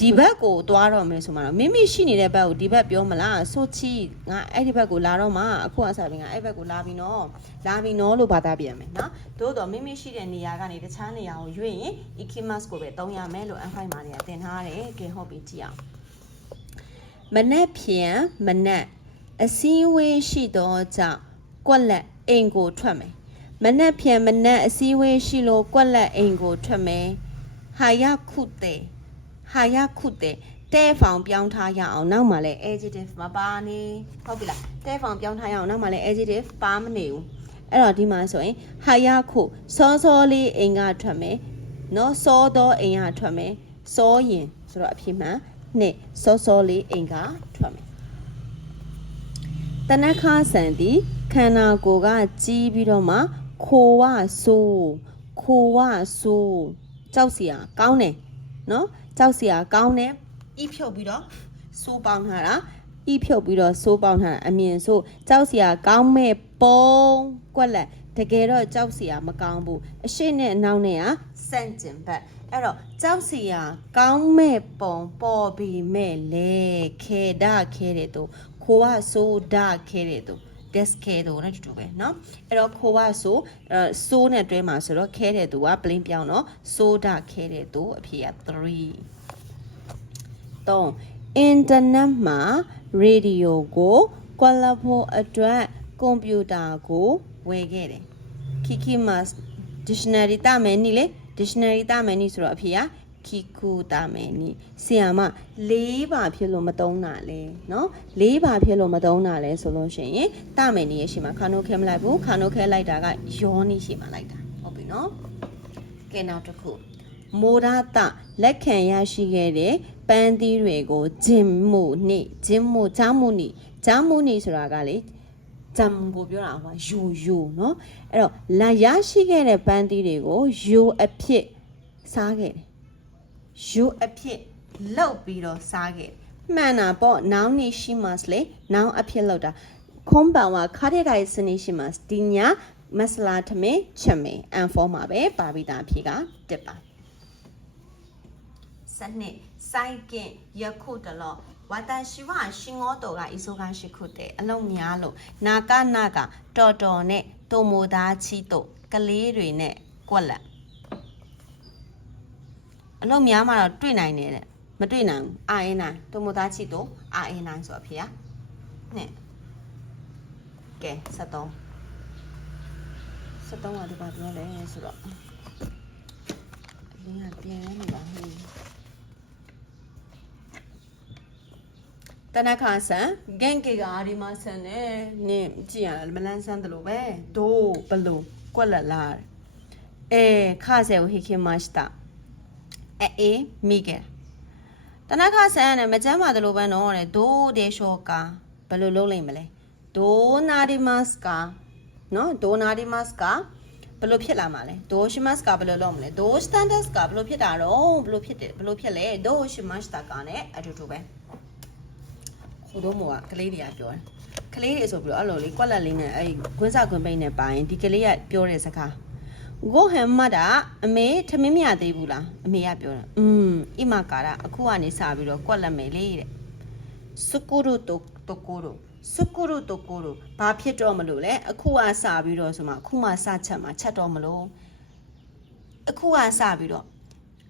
ဒီဘက်ကိုသွားတော့မယ်ဆိုမှတော့မိမိရှိနေတဲ့ဘက်ကိုဒီဘက်ပြောမလားဆိုချီငါအဲ့ဒီဘက်ကိုလာတော့မှအခုအစားပြီးငါအဲ့ဘက်ကိုလာပြီးနော်လို့ဘာသာပြန်မယ်နော်သို့တော့မိမိရှိတဲ့နေရာကနေတခြားနေရာကိုရွေ့ရင် ikimas ကိုပဲသုံးရမယ်လို့ N5 မှာနေတင်ထားတယ်ကဲဟုတ်ပြီကြည့်အောင်မနက်ဖြန်မနက်အစည်းအဝေးရှိတော့ကြောင့်ကွက်လက်အိမ်ကိုထွက်မယ်မနက်ဖြန်မနက်အစည်းအဝေးရှိလို့ကွက်လက်အိမ်ကိုထွက်မယ်ဟာယခုတဲ့တဲဖောင်ပြောင်းထားရအောင်နောက်မှလည်း adjective မပါနေဟုတ်ပြီလားတဲဖောင်ပြောင်းထားရအောင်နောက်မှလည်း adjective ပါမနေဘူး အဲ့တော့ဒီမှာဆိုရင်ဟာရခုစောစောလေးအိမ်ကထွက်မယ်နော်စောတော့အိမ်ကထွက်မယ်စောရင်ဆိုတော့အဖြစ်မှန်နှစ်စောစောလေးအိမ်ကထွက်မယ်တနခါဆန်ဒီခန္ဓာကိုယ်ကကြီးပြီးတော့မှခိုဝဆိုးခိုဝဆိုးကြောက်စရာကောင်းတယ်နော်ကြောက်စရာကောင်းတယ်ဤဖြုတ်ပြီးတော့စိုးပေါင်းထားတာဤဖြုတ်ပြီးတော့စိုးပေါင်းထားတာအမြင်ဆိုကြောက်စရာကောင်းမဲ့ပုံကွက်လက်တကယ်တော့ကြောက်စရာမကောင်းဘူးအရှိနဲ့အနောက်နဲ့ကစန့်ကျင်ဘက်အဲ့တော့ကြောက်စရာကောင်းမဲ့ပုံပေါ်ပြီးမဲ့လေခေဒခဲတဲ့သူခိုးကဆိုးဒခဲတဲ့သူ desk ခဲတဲ့နဲ့တူပဲเนาะအဲ့တော့ခိုးကဆိုးနဲ့တွဲမှာဆိုတော့ခဲတဲ့သူက plain ပြောင်းတော့ဆိုးဒခဲတဲ့သူအဖြစ်က3 3 internet မှာ radio ကိုကွာလာဖို့အတွက်ကွန်ပျူတာကိုဝယ်ခဲ့တယ် Kiki Mas dictionary တာမယ်နီလေ dictionary တာမယ်နီဆိုတော့အဖေက Kiku တာမယ်နီဆီယာမ4ပါဖြစ်လို့မသုံးတာလဲเนาะ4ပါဖြစ်လို့မသုံးတာလဲဆိုလို့ရှိရင်တာမယ်နီရဲ့ရှိမှာခါနိုခဲမလိုက်ဘူးခါနိုခဲလိုက်တာကယောနီရှိမှာလိုက်တာဟုတ်ပြီเนาะကဲနောက်တစ်ခုမိုဒတာလက်ခံရရှိခဲ့တဲ့ပန်းသီးတွေကိုဂျင်မိုနေဂျင်မိုဂျာမိုနီဂျာမိုနီဆိုတာကလေဂျမ်ကိုပြောတာဟိုယိုယိုเนาะအဲ့တော့လာရရှိခဲ့တဲ့ပန်းသီးတွေကိုယိုအဖြစ်စားခဲ့တယ်ယိုအဖြစ်လောက်ပြီးတော့စားခဲ့မှန်တာပေါ့နောင်နေရှိမှလေနောင်အဖြစ်လောက်တာခွန်ပန်ဝါခါတဲ့တိုင်စနေရှိမှဒီညာမဆလာထမင်းချက်မင်းအန်ဖောမှာပဲပါပြီးသားအဖြစ်ကတက်ပါစနစ်စိုက်ကင်ယခုတလောဝါတရှိဝရှင်ငေါတော်ကအီဆိုကရှိခုတဲ့အလုံးများလို့နာကနာကတော်တော်နဲ့တိုမိုသားချီတို့ကလေးတွေနဲ့ကွက်လက်အလုံးများမှာတော့တွေ့နိုင်တယ်တဲ့မတွေ့နိုင်ဘူးအာအင်းနိုင်တိုမိုသားချီတို့အာအင်းနိုင်ဆိုအဖေကနဲ့ကဲ73ကဒီပါပြောလဲဆိုတော့အလင်းကပြန်နေပါဟိတနခါဆန်ဂန်ကေကဒီမှာဆန်နေနင်းကြည့်ရမလန်းဆန်းတယ်လို့ပဲဒိုးဘလူကွက်လက်လာခါဆဲကိုဟိခေမတ်တာအေးမိကေတနခါဆန်နဲ့မကျမ်းပါတယ်လို့ပဲနော်တဲ့ဒိုးဒေရှောကာဘယ်လိုလုပ်လိုက်မလဲဒိုးနာဒီမတ်ကာနော်ဒိုးနာဒီမတ်ကာဘယ်လိုဖြစ်လာမှာလဲဒိုးရှိမတ်ကာဘယ်လိုလုပ်မလဲဒိုးစတန်ဒတ်ကာဘယ်လိုဖြစ်တာတော့ဘယ်လိုဖြစ်လဲဒိုးရှိမတ်တာကာနဲ့အတူတူပဲဟိုတော့မို့ကကလေးတွေကပြောတယ်ကလေးတွေဆိုပြီးတော့အဲ့လိုလေးကွက်လက်လေးနဲ့အဲ့ခွန်းစခွန်းပိတ်နဲ့ပါရင်ဒီကလေးကပြောတဲ့စကားကိုဟမ်မတာအမေထမင်းမရသေးဘူးလားအမေကပြောတာအိမကာရအခုကနေစပြီးတော့ကွက်လက်မယ်လေတဲ့စကူရုတိုကိုရိုစကူရုတိုကိုရိုဘာဖြစ်တော့မလို့လဲအခုကစပြီးတော့ဆိုမှအခုမှစချက်မှာချက်တော့မလို့အခုကစပြီးတော့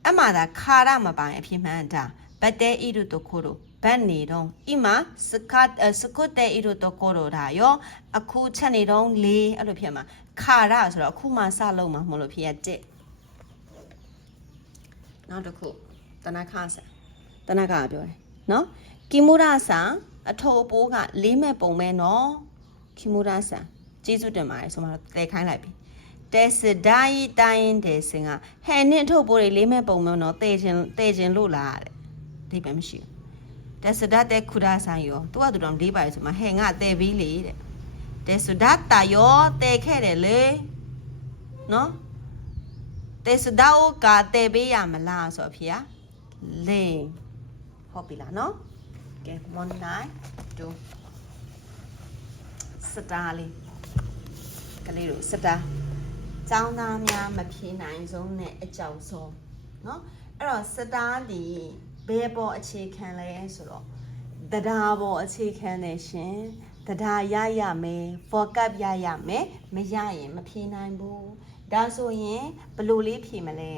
အမှသာခါရမပိုင်အဖြစ်မှန်တာဘတ်တဲဣရုတိုကိုရိုဘတ်နေတော့အိမစကုတ်တဲဣရုတိုကိုရိုဒါရောအခုချက်နေတော့လေအဲ့လိုဖြစ်မှာခါရဆိုတော့အခုမှစလုံးမှာမလို့ဖြစ်ရတဲ့နောက်တစ်ခုတနခါဆန်တနခါပြောတယ်နော်ကီမူရာဆန်အထုပ်ပိုးကလေးမဲ့ပုံပဲနော်ကီမူရာဆန်ကျေးဇူးတင်ပါတယ်ဆိုမှတော့တဲခိုင်းလိုက်ပြီတဲစဒိုင်းတိုင်းတဲ့စင်ကဟဲ့နင့်အထုပ်ပိုးတွေလေးမဲ့ပုံမျိုးနော်တဲခြင်းလို့လားတဲ့ဒီပဲမရှိဘူးတဲစဒတဲ့ခူရာဆန်ရောသူကသူတော်လေးပါဆိုမှဟဲ့ငါတဲပြီးလေတဲ့တဲစဒတာရောတဲခဲ့တယ်လေနော်တဲစဒအိုကတဲပေးရမလားဆိုအဖေကလေဟုတ်ပြီလားနော်ကဲမွန်နိုင်တူစတားလေးကလေးတို့စတားကျောင်းသားများမဖြေနိုင်ဆုံးနဲ့အကြောက်ဆုံးเนาะအဲ့တော့စတားဒီဘယ်ပေါ်အခြေခံလဲဆိုတော့တရားပေါ်အခြေခံနေရှင်တရားရမယ် vocab ရမယ်မရရင်မဖြေနိုင်ဘူးဒါဆိုရင်ဘယ်လိုလေးဖြေမလဲ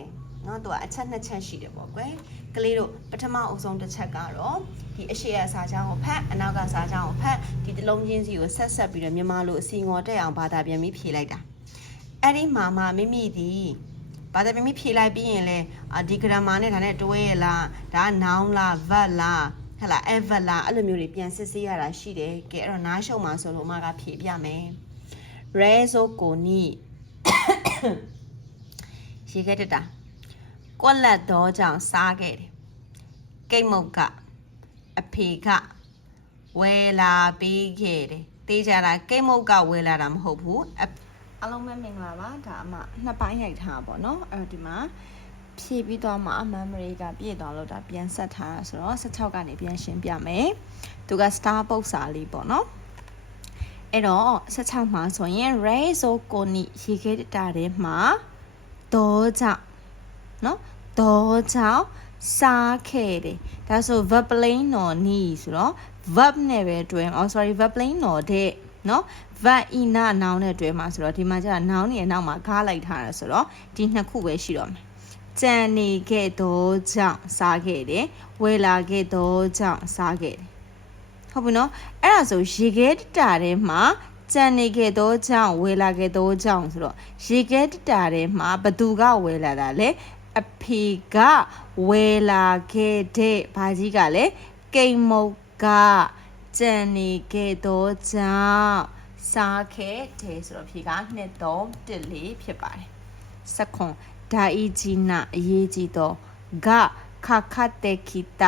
เนาะသူကအချက်2ချက်ရှိတယ်ပေါ့ကွယ်ကလေးတို့ပထမအဦးဆုံးတစ်ချက်ကတော့ဒီအရှိရစာချောင်းကိုဖတ်အနောက်ကစာချောင်းကိုဖတ်ဒီတစ်လုံးချင်းစီကိုဆက်ပြီးတော့မြန်မာလိုအစီငေါ်တက်အောင်ဘာသာပြန်ပြီးဖြေလိုက်တာအဲ့ဒီမှာမိမိဒီဘာသာပြန်ပြီးဖြေလိုက်ပြီးရင်လေဒီ grammar နဲ့ဒါနဲ့တွဲရလားဒါ noun လား verb လားဟဲ့လား adverb လားအဲ့လိုမျိုးတွေပြန်စစ်ဆေးရတာရှိတယ်ကဲအဲ့တော့နားရှုံမှာဆိုလို့အမကဖြေပြမယ် rezo koni ရေးခဲ့တာကွက်လက်တော့ကြောင့်စားခဲ့တယ်ကိတ်မုတ်ကအဖေကဝယ်လာပေးခဲ့တယ်တေးကြတာကိတ်မုတ်ကဝယ်လာတာမဟုတ်ဘူးအားလုံးပဲမင်္ဂလာပါဒါအမနှစ်ပိုင်းရိုက်ထားပါတော့အဲ့တော့ဒီမှာဖြည့်ပြီးတော့မှ memory ကပြည့်သွားလို့ဒါပြန်ဆက်ထားတာဆိုတော့16ကနေပြန်ရှင်းပြမယ်သူက star ပုတ်စာလေးပေါ့နော်အဲ့တော့16မှာဆိုရင် rezo koni ရေးခဲ့တာတွေမှာတော့ကြောင့်နော်တော့ကြောင့်စားခဲ့တယ်ဒါဆို verb plain နော်နီးဆိုတော့ verb နဲ့ပဲတွဲverb plain နော်တဲ့နော် verb ina noun နဲ့တွဲမှာဆိုတော့ဒီမှာကျတော့ noun ရဲ့နောက်မှာဂါလိုက်ထားတာဆိုတော့ဒီနှစ်ခုပဲရှိတော့မယ်ကြံနေခဲ့တော့ကြောင့်စားခဲ့တယ်ဝယ်လာခဲ့တော့ကြောင့်စားခဲ့တယ်ဟုတ်ပြီနော်အဲ့ဒါဆိုရေခဲတာထဲမှာကြံနေခဲ့တော့ကြောင့်ဝယ်လာခဲ့တော့ကြောင့်ဆိုတော့ရေခဲတာထဲမှာဘသူကဝယ်လာတာလဲအဖေကဝယ်လာခဲ့တဲ့ဘာကြီးကလည်းကိမ်မုတ်ကကြံနေခဲ့တော့ကြောင့်စားခဲ့တယ်ဆိုတော့အဖေက2 3 1 4ဖြစ်ပါတယ်စခွန်ဒါအီဂျီနာအရေးကြီးတော့ဂခခတက်ခိတ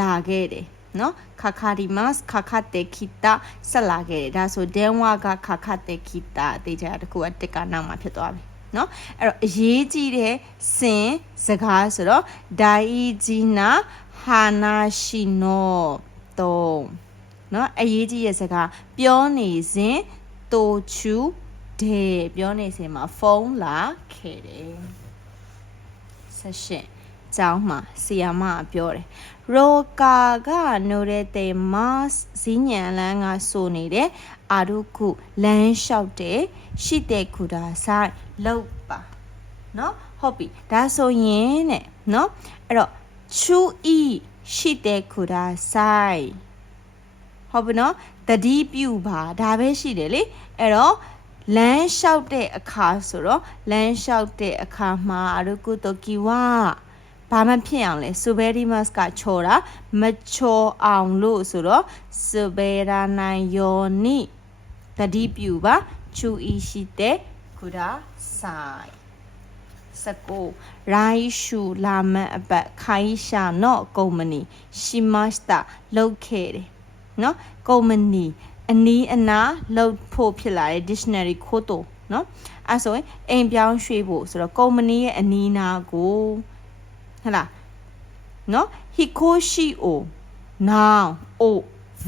လာခဲ့တယ်နော်ခခဒီမတ်ခခတက်ခိတဆက်လာခဲ့တယ်ဒါဆိုဒဲဝါကခခတက်ခိတအသေးချာတခုကတစ်ကနောက်မှာဖြစ်သွားပြီနော်အဲ့တော့အရေးကြီးတဲ့စင်စကားဆိုတော့ဒိုင်ဂျီနာဟာနာရှိနောတော့နော်အရေးကြီးတဲ့စကားပြောနေစဉ်တိုချူဒေပြောနေစဉ်မှာဖုန်းလာခဲ့တယ်ဆက်ရှင်ကျောင်းမှာဆီယာမပြောတယ်ရိုကာကနိုရဲတေမတ်ဇီညံလန်းကဆိုနေတဲ့အာရုခုလမ်းလျှောက်တဲ့ရှိတဲ့ခုတာဆိုင်လောက်ပါနော်ဟုတ်ပြီဒါဆိုရင်တဲ့နော်အဲ့တော့ချူအီရှိတဲ့ခုတာဆိုင်ဟုတ်ပြီနော်တတိပြုပါဒါပဲရှိတယ်လေအဲ့တော့လမ်းလျှောက်တဲ့အခါဆိုတော့လမ်းလျှောက်တဲ့အခါမှာအာရုခုတိုကီဝါဘာမှဖြစ်အောင်လဲ Suberimas ကချော်တာမချော်အောင်လို့ဆိုတော့ Suberaနိုင်ယောနိတတိပြုပါချူအီရှိတဲ့ခုဒါဆိုင်စကိုရိုင်းရှူလာမန်အပတ်ခိုင်ရှာနော့ကုမ္ပဏီရှိမတ်တာလောက်ခဲ့တယ်နော်ကုမ္ပဏီအနီးအနားလောက်ဖို့ဖြစ်လာတဲ့ dictionary ခိုးတော့နော်အဲဆိုရင်အိမ်ပြောင်းရွှေ့ဖို့ဆိုတော့ကုမ္ပဏီရဲ့အနီးနားကိုဟလာနော်ဟီကိုရှိအိုနောင်အို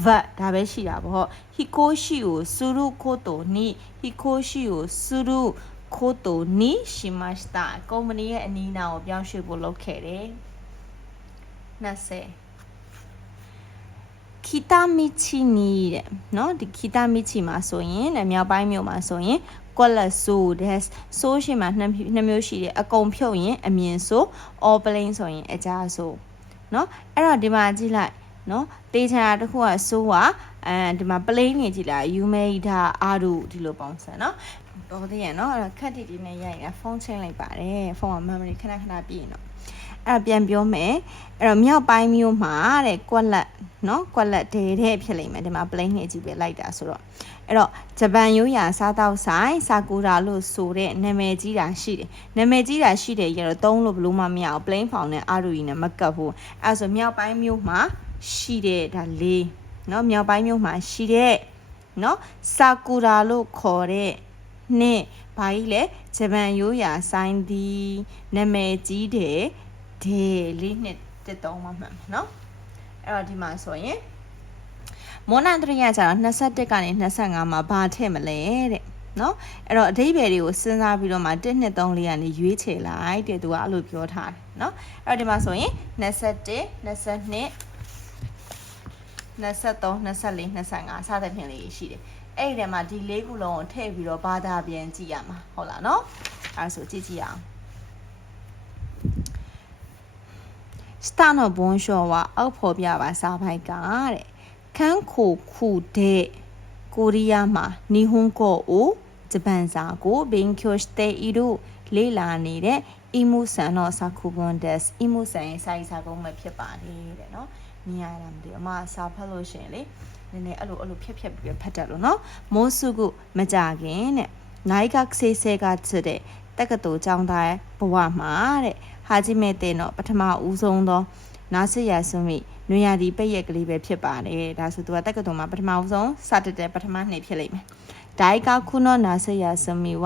ဗတ်ဒါပဲရှိတာပေါ့ဟီကိုရှိအိုစူရုခိုတိုနီဟီကိုရှိအိုစူရုခိုတိုနီရှိမတ်တာကုမ္ပဏီရဲ့အနီးနားကိုပြောင်းရွှေ့ဖို့လုပ်ခဲ့တယ်20ခီတာမီချီနီတဲ့နော်ဒီခီတာမီချီမှာဆိုရင်မြောက်ပိုင်းမြို့မှာဆိုရင်ကွက်လက်ဆိုဒက်ဆိုးရှိမှာနှစ်မျိုးရှိတယ်အကုန်ဖြုတ်ရင်အမြင်ဆိုအော်ပလင်းဆိုရင်အကြားဆိုနော်အဲ့တော့ဒီမှာကြည့်လိုက်နော်တေးချာတစ်ခုကဆိုးကဒီမှာပလိန်းနေကြည့်လိုက်ယူမေဒါအာဒူဒီလိုပုံစံနော်တော်သေးရနော်အဲ့တော့ခက်တီတီနဲ့ရိုက်ရဖုန်းချင်းလိုက်ပါတယ်ဖုန်းက memory ခဏခဏပြည့်နော်အဲ့ပြန်ပြောမယ်အဲ့တော့မြောက်ပိုင်းမျိုးမှာတဲ့ကွက်လက်နော်ကွက်လက်ဒဲတဲ့ဖြစ်လိမ့်မယ်ဒီမှာ plane နေကြည့်ပဲလိုက်တာဆိုတော့အဲ့တော့ဂျပန်ရိုးရာစားတောက်ဆိုင်ဆာကူရာလို့ဆိုတဲ့နာမည်ကြီးတာရှိတယ်နာမည်ကြီးတာရှိတယ်ရတော့သုံးလို့ဘလို့မှမရအောင် plane ဖောင်နဲ့အာရူကြီးနဲ့မကပ်ဘူးအဲ့ဆိုမြောက်ပိုင်းမျိုးမှာရှိတဲ့ဒါလေးနော်မြောက်ပိုင်းမျိုးမှာရှိတဲ့နော်ဆာကူရာလို့ခေါ်တဲ့နှစ်ဘာကြီးလဲဂျပန်ရိုးရာဆိုင်ဒီနာမည်ကြီးတဲ့ဒီလေးနှစ်တက်တော့မှမှန်နော်အဲ့တော့ဒီမှာဆိုရင်မောနန္တရိယကျတော့21ကနေ25မှာဘာထည့်မလဲတဲ့နော်အဲ့တော့အဓိပ္ပာယ်တွေကိုစဉ်းစားပြီးတော့မှ1 2 3 4ကနေရွေးချယ်လိုက်တဲ့သူကအဲ့လိုပြောထားတယ်နော်အဲ့တော့ဒီမှာဆိုရင်21 22 23 24 25စသဖြင့်လေးရှိတယ်အဲ့ဒီထဲမှာဒီ၄ခုလုံးကိုထည့်ပြီးတော့ဘာသာပြန်ကြည့်ရမှာဟုတ်လားနော်အဲ့ဒါဆိုကြည့်ကြည့်အောင်စတာနိုဘွန်ရှောဝါအောက်ဖော်ပြပါစာပိုက်ကတဲ့ခန်းခိုခုတဲ့ကိုရီးယားမှာနီဟွန်ကိုအိုဂျပန်စာကိုဘင်ကျိုစတေအီတို့လေ့လာနေတဲ့အီမူဆန်တော့စာခုဘွန်ဒက်အီမူဆန်ရဲ့စာရေးစာကုန်းပဲဖြစ်ပါတယ်တဲ့နော် မြင်ရတာမသိဘူးအမစာဖတ်လို့ရှင်လေနည်းနည်းအဲ့လိုဖြက်ပြီးဖတ်တတ်လို့နော်မိုးစုကုမကြခင်တဲ့နိုင်ကဆေးဆဲကချတဲ့တက္ကသိုလ်ကျောင်းသားဘဝမှာတဲ့ဟာဂျီမဲတဲ့နော်ပထမဦးဆုံးသောနာဆရာဆွမိနွေရာသီပိတ်ရက်ကလေးပဲဖြစ်ပါတယ်ဒါဆိုသူကတက္ကသိုလ်မှာပထမဦးဆုံးစတက်တဲ့ပထမနှစ်ဖြစ်လိမ့်မယ်ဒိုင်ကခုနောနာဆရာဆွမိဝ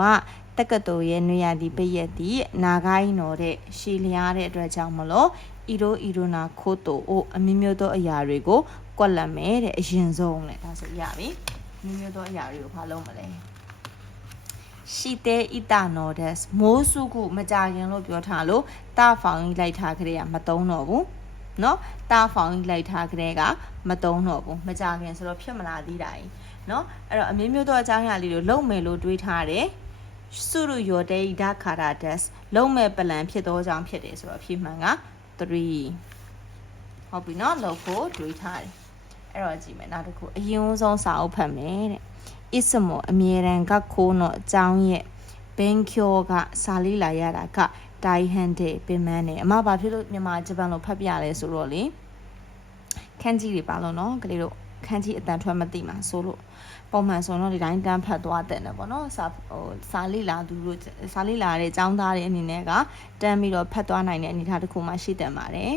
တက္ကသိုလ်ရဲ့နွေရာသီပိတ်ရက်ဒီနာဂိုင်းတော်တဲ့ရှည်လျားတဲ့အတွက်ကြောင့်မလို့ဤတို့နာခိုးတိုအိုအမျိုးသောအရာတွေကိုကွက်လက်မယ်တဲ့အရင်ဆုံးလေဒါဆိုရပြီမျိုးသောအရာတွေကိုဖားလုံးမလဲရှိတဲ့ဣတနော်ဒက်မိုးစုခုမကြရင်လို့ပြောထားလို့တာဖောင်ကြီးလိုက်ထားကြတဲ့ကမတုံးတော့ဘူးเนาะတာဖောင်ကြီးလိုက်ထားကြတဲ့ကမတုံးတော့ဘူးမကြခင်ဆိုတော့ဖြစ်မလာသေးတာကြီးเนาะအဲ့တော့အမျိုးသောအကြောင်းအရာလေးတွေလုံမယ်လို့တွေးထားတယ်စုရယောဒေဒါခါရာဒက်လုံမဲ့ပလန်ဖြစ်သောကြောင့်ဖြစ်တယ်ဆိုတော့ဖြစ်မှန်က3ဟုတ်ပြီเนาะလို့ဖို့တွေးထားတယ်အဲ့တော့ကြည့်မယ်နောက်တစ်ခုအရင်ဆုံးစာအုပ်ဖတ်မယ်တဲ့အစ်စမောအမြဲတမ်းကခိုးတော့အကြောင်းရဲ့ဘင်ကျိုကစာလေးလာရတာကဒိုင်ဟန်တဲ့ပင်မနဲ့အမဘာဖြစ်လို့မြန်မာဂျပန်လိုဖတ်ပြလဲဆိုတော့လေခန်းကြီးတွေပါလို့နော်ကလေးတို့ခန်းကြီးအတန်ထွက်မသိမှာဆိုလို့ပုံမှန်ဆိုတော့ဒီတိုင်းတန်းဖတ်သွားတဲ့နော်ပေါ့နော်စာလေးလာသူတို့စာလေးလာတဲ့ចောင်းသားတွေအနေနဲ့ကတန်းပြီးတော့ဖတ်သွားနိုင်တဲ့အနေအထားတစ်ခုမှရှိတယ်ပါတယ်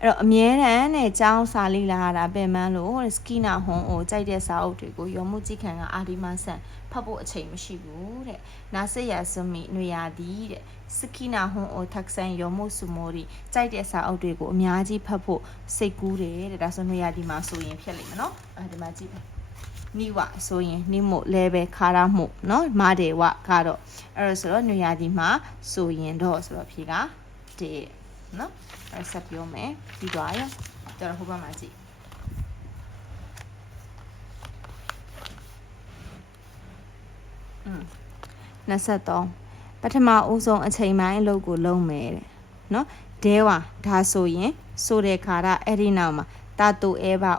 အဲ့တော့အမြဲတမ်းနဲ့ចောင်းစာလေးလာတာပင်မလို့စကီနာဟွန်ကိုကြိုက်တဲ့စာအုပ်တွေကိုရောမှုကြည့်ခံကအာဒီမဆန်ဖတ်ဖို့အချိန်မရှိဘူးတဲ့နာဆရာဆွမီနွေရာသီတဲ့စကီနာဟွန်အိုတက်ဆန်ရောမှုစုမိုရီကြိုက်တဲ့စာအုပ်တွေကိုအများကြီးဖတ်ဖို့စိတ်ကူးတယ်တဲ့ဒါဆိုနွေရာသီမှာဆိုရင်ဖြစ်လိမ့်မယ်နော်အဲဒီမှာကြည့်နိဝဆိုရင်နိမို့လဲပဲခါရမှုနော်မာဒေဝကတော့အဲ့ဒါဆိုတော့နွေရာသီမှာဆိုရင်တော့ဆိုတော့ဖြေကတဲ့နော်အဲ့ဆက်ပြောမယ်ပြီးသွားရကျွန်တော်ဟိုဘက်မှာကြည့်23ပထမဦးဆုံးအချိန်ပိုင်းအလုပ်ကိုလုပ်မယ်တဲ့နော်ဒဲဝါဒါဆိုရင်ဆိုတဲ့ခါရအဲ့ဒီနောက်မှာတာတူအဲပါ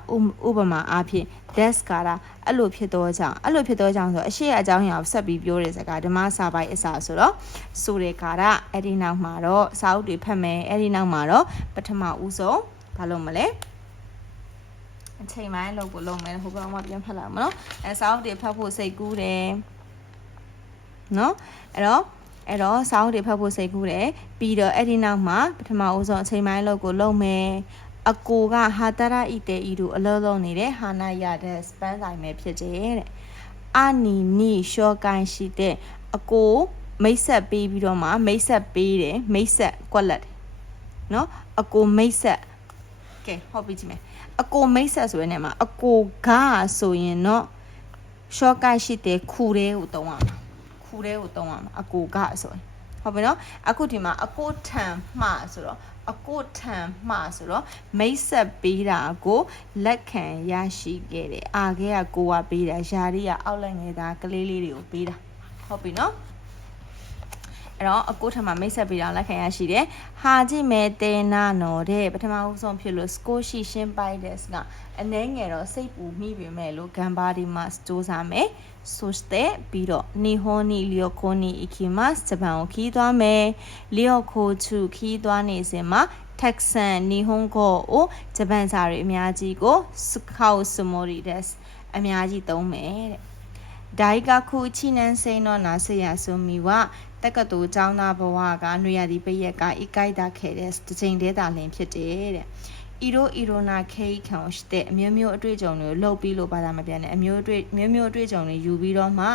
ဥပမာအားဖြင့် desk ကားအဲ့လိုဖြစ်တော့ကြောင်းဆိုအရှိအကြောင်းအရာဆက်ပြီးပြောတဲ့စကားဓမ္မစာပိုက်အစာဆိုတော့ဆိုတဲ့ကားအဲ့ဒီနောက်မှာတော့စာအုပ်တွေဖတ်မယ်အဲ့ဒီနောက်မှာတော့ပထမဦးဆုံးဘာလုပ်မလဲအချိန်ပိုင်းလုပ်ကိုလုပ်မယ်ဟိုဘက်မှာပြန်ဖတ်လာမှာနော်အဲစာအုပ်တွေဖတ်ဖို့စိတ်ကူးတယ်နော်အဲ့တော့စာအုပ်တွေဖတ်ဖို့စိတ်ကူးတယ်ပြီးတော့အဲ့ဒီနောက်မှာပထမဦးဆုံးအချိန်ပိုင်းလုပ်ကိုလုပ်မယ်အကိုကဟာတရဤတဲ့ဤတို့အလောလုံးနေတဲ့ဟာနာရတဲ့စပန်းဆိုင်ပဲဖြစ်တယ်တဲ့အနီရှော့ကိုင်းရှိတဲ့အကိုမိတ်ဆက်ပေးပြီးတော့မှမိတ်ဆက်ပေးတယ်မိတ်ဆက်ကွက်လက်နော်အကိုမိတ်ဆက်ကဲဟုတ်ပြီကြည့်မယ်အကိုမိတ်ဆက်ဆိုတဲ့နေရာမှာအကိုကဆိုရင်တော့ရှော့ကိုင်းရှိတဲ့ခူတဲ့ကိုတုံးရမှာအကိုကဆိုရင်ဟုတ်ပြီနော်အခုဒီမှာအကိုထံမှဆိုတော့မိတ်ဆက်ပေးတာကိုလက်ခံရရှိခဲ့တယ်အာခဲကကိုကပေးတာယာရီကအောက်လက်ငယ်သားကလေးလေးတွေကိုပေးတာဟုတ်ပြီနော်အဲ့တော့အကိုထမှာမိတ်ဆက်ပေးတာလက်ခံရရှိတယ်ဟာကြည့်မဲတဲနာနော်တဲ့ပထမဦးဆုံးဖြစ်လို့စကိုရှိရှင်းပိုက်တဲ့ကအနှဲငယ်တော့စိတ်ပူမိပေမဲ့လို့ဂမ်ဘာဒီမှာစတိုးစားမယ်ဆိုတဲ့ပြီးတော့နီဟိုနီလီယိုကိုနီအခီမတ်ဂျပန်ကိုခီးသွားမယ်လီယိုကိုချူခီးသွားနေစဉ်မှာတက်ဆန်နီဟွန်ကိုဂျပန်စာတွေအများကြီးကိုစကောက်စမိုရီဒက်အများကြီးသုံးမယ်တဲ့ဒိုင်ကခုချီနန်စိန်တော့နာဆရာဆိုမီဝတက္ကသိုလ်ကျောင်းသားဘဝကနွေရာသီပိရက်ကအီကိုက်တာခဲ့တဲ့တစ်ချိန်တည်းသာလင်းဖြစ်တယ်တဲ့ဤရိုနာခေခံရှိတဲ့အမျိုးအတွေ့အကြုံတွေကိုလှုပ်ပြီးလို့ဘာသာမပြန်တဲ့အမျိုးအတွေ့အကြုံတွေယူပြီးတော့မှ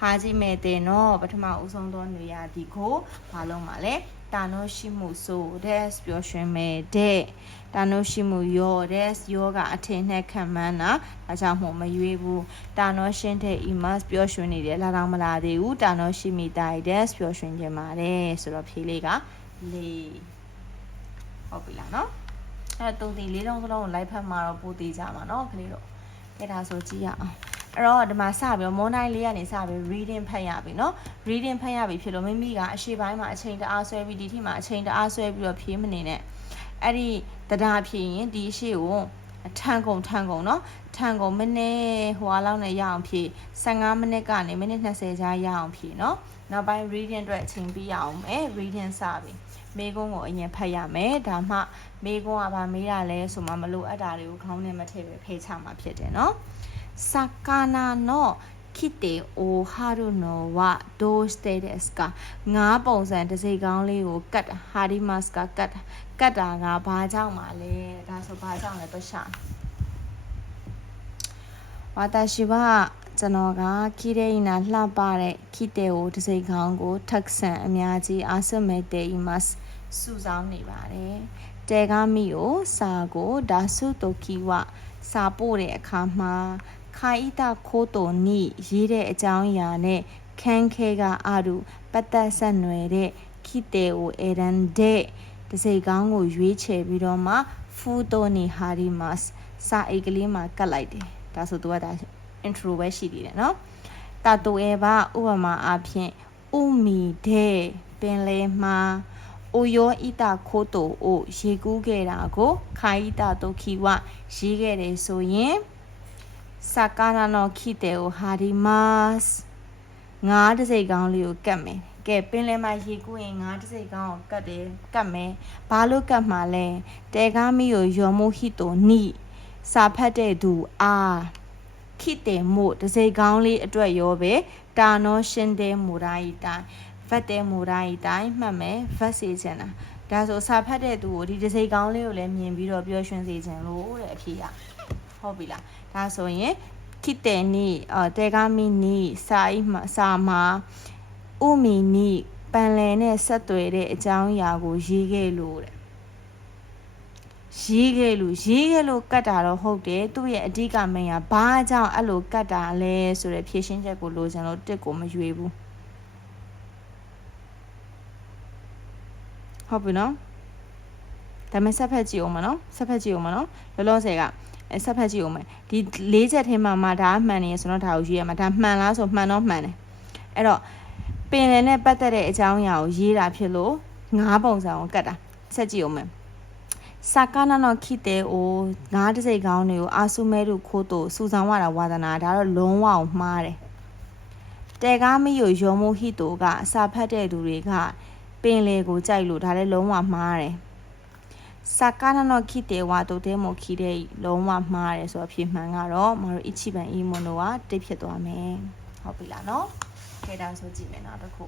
ဟာကြီးမဲ့တဲ့နော်ပထမဦးဆုံးသောနွေရာသီကိုဘာလို့မှလဲတာနိုရှိမှုဆိုတဲ့ပျော်ရွှင်မဲ့တဲ့တာနိုရှိမှုရောတဲ့ယောကအထင်နဲ့ခံမှန်းတာဒါကြောင့်မို့မရွေးဘူးတာနိုရှင်းတဲ့ imas ပျော်ရွှင်နေတယ်လာတော့မလာသေးဘူးတာနိုရှိမိတိုင်တဲ့ပျော်ရွှင်ခြင်းပါတယ်ဆိုတော့ဖြေလေးကလေးဟုတ်ပြီလားနော်အဲ့တော့ဒီလေးလုံးစလုံးကိုလိုက်ဖတ်မှာတော့ပို့သေးကြမှာနော်ကလေးတို့ကဲဒါဆိုကြည့်ရအောင်အဲ့တော့ဒီမှာစပြီးမွန်တိုင်းလေးကနေစပြီး reading ဖတ်ရပြီเนาะ reading ဖတ်ရပြီဖြစ်လို့မိမိကအရှိပိုင်းမှာအချိန်တအားဆွဲပြီးဒီထိမှာအချိန်တအားဆွဲပြီးတော့ဖြေးမနေနဲ့အဲ့ဒီတရားဖြေရင်ဒီအရှိကိုထန်ကုန်เนาะထန်ကုန်မိနစ်ဟိုအားလောက်နဲ့ရအောင်ဖြေ15မိနစ်ကနေမိနစ်20ကြာရအောင်ဖြေเนาะနောက်ပိုင်း reading အတွက်အချိန်ပေးရအောင်မယ် reading စပြီ မေကွန်းကိုအရင်ဖတ်ရမယ်ဒါမှမေကွန်းကဘာမေးတာလဲဆိုမှမလို့အပ်တာတွေကိုခေါင်းနဲ့မထည့်ပဲဖေးချမှာဖြစ်တယ်နော်စကာနာနောခိတေအိုဟာရုနောဝဒိုစတေဒက်စကငါးပုံစံတစ်စိတ်ကောင်းလေးကိုကတ်ဟာဒီမတ်ကကတ်တာကဘာကြောင့်မှလဲဒါဆိုဘာကြောင့်လဲတော့ရှာဝါတာရှိပါကျွန်တော်ကခိရေနာလှပတဲ့ခိတေကိုတစ်စိတ်ကောင်းကိုထက်ဆန်အများကြီးအာဆမေတေအီမတ်စုဆောင်နေပါတယ်တဲကားမီကိုစာကိုဒါဆုတိုကီဝစာပို့တဲ့အခါမှာခိုင်တာခိုးတိုနီရေးတဲ့အကြောင်းအရာနဲ့ခန်းခဲကအာရုပတ်သက်ဆက်နွယ်တဲ့ခိတေကိုအေရန်တဲ့တစိကောင်းကိုရွေးချယ်ပြီးတော့မှဖူတိုနီဟာရီမတ်စာအိတ်ကလေးမှာကတ်လိုက်တယ်ဒါဆိုသူကဒါ intro ပဲရှိသေးတယ်နော်တာတိုအဲပါဥပမာအဖြစ်ဥမီတဲ့ပင်လေမှာအိုယောဣတာခိုးတိုအိုရေကူးခဲ့တာကိုခိုင်တာတိုခီဝရေးခဲ့တယ်ဆိုရင်စကာနာနောခိတေကိုဟာဒီမတ်ငါးတစ်စိတ်ကောင်းလေးကိုကတ်မယ်ကဲပင်လယ်မှာရေကူးရင်ငါးတစ်စိတ်ကောင်းကိုကတ်မယ်ဘာလို့ကတ်မှာလဲတဲကားမီကိုယောမိုဟီတိုနီစာဖတ်တဲ့သူအားခိတေမို့တစ်စိတ်ကောင်းလေးအတွက်ရောပဲတာနောရှင်တဲ့မူရာဤတိုင်းဗတ်တဲ့မူရာဤတိုင်းမှတ်မယ်ဗတ်စေချင်တာဒါဆိုစာဖတ်တဲ့သူကိုဒီတစ်စိတ်ကောင်းလေးကိုလည်းမြင်ပြီးတော့ပျော်ရွှင်စေချင်လို့တဲ့အဖြစ်ရဟုတ်ပြီလားဒါဆိုရင်ခိတေနီတေဂါမီနီစာမှာဥမီနီပန်လယ်နဲ့ဆက်သွယ်တဲ့အကြောင်းအရာကိုရေးခဲ့လို့တဲ့ရေးခဲ့လို့ကတ်တာတော့ဟုတ်တယ်သူ့ရဲ့အဓိကမင်းကဘာကြောင့်အဲ့လိုကတ်တာလဲဆိုတဲ့ဖြည့်ရှင်းချက်ကိုလိုချင်လို့တစ်ကိုမရွေးဘူးဟုတ်ပြီနော်ဒါမဲ့ဆက်ဖက်ကြည့်အောင်မနော်လောလောဆယ်ကဆက်ဖက်ကြည့်အောင်မယ်ဒီ၄ချက်ထဲမှာမှဒါမှန်နေရဆိုတော့ဒါကိုရွေးရမှာဒါမှန်လားဆိုမှန်တော့မှန်တယ်အဲ့တော့ပင်လယ်နဲ့ပတ်သက်တဲ့အကြောင်းအရာကိုရေးတာဖြစ်လို့ငါးပုံစံကိုကတ်တာဆက်ကြည့်အောင်မယ်စကာနာနောခိတေအိုငါးတစ်စိတ်ကောင်းတွေကိုအာဆုမဲတို့ခိုးတို့စူဆောင်ရတာဝါသနာဒါတော့လုံးဝအောင်မှားတယ်တဲကားမီကိုယောမိုဟီတိုကအစာဖတ်တဲ့သူတွေကပင်လေကိုကြိုက်လို့ဒါလည်းလုံးဝမှားတယ်စကာနာနောခိတေဝါတိုတဲမိုခိတဲ့လုံးဝမှားတယ်ဆိုတော့ဖြေမှန်ကတော့မတို့အချီပန်အီမွန်တို့ကတိတ်ဖြစ်သွားမယ်ဟုတ်ပြီလားနော်ခဲတောင်ဆိုကြည့်မယ်နောက်တစ်ခု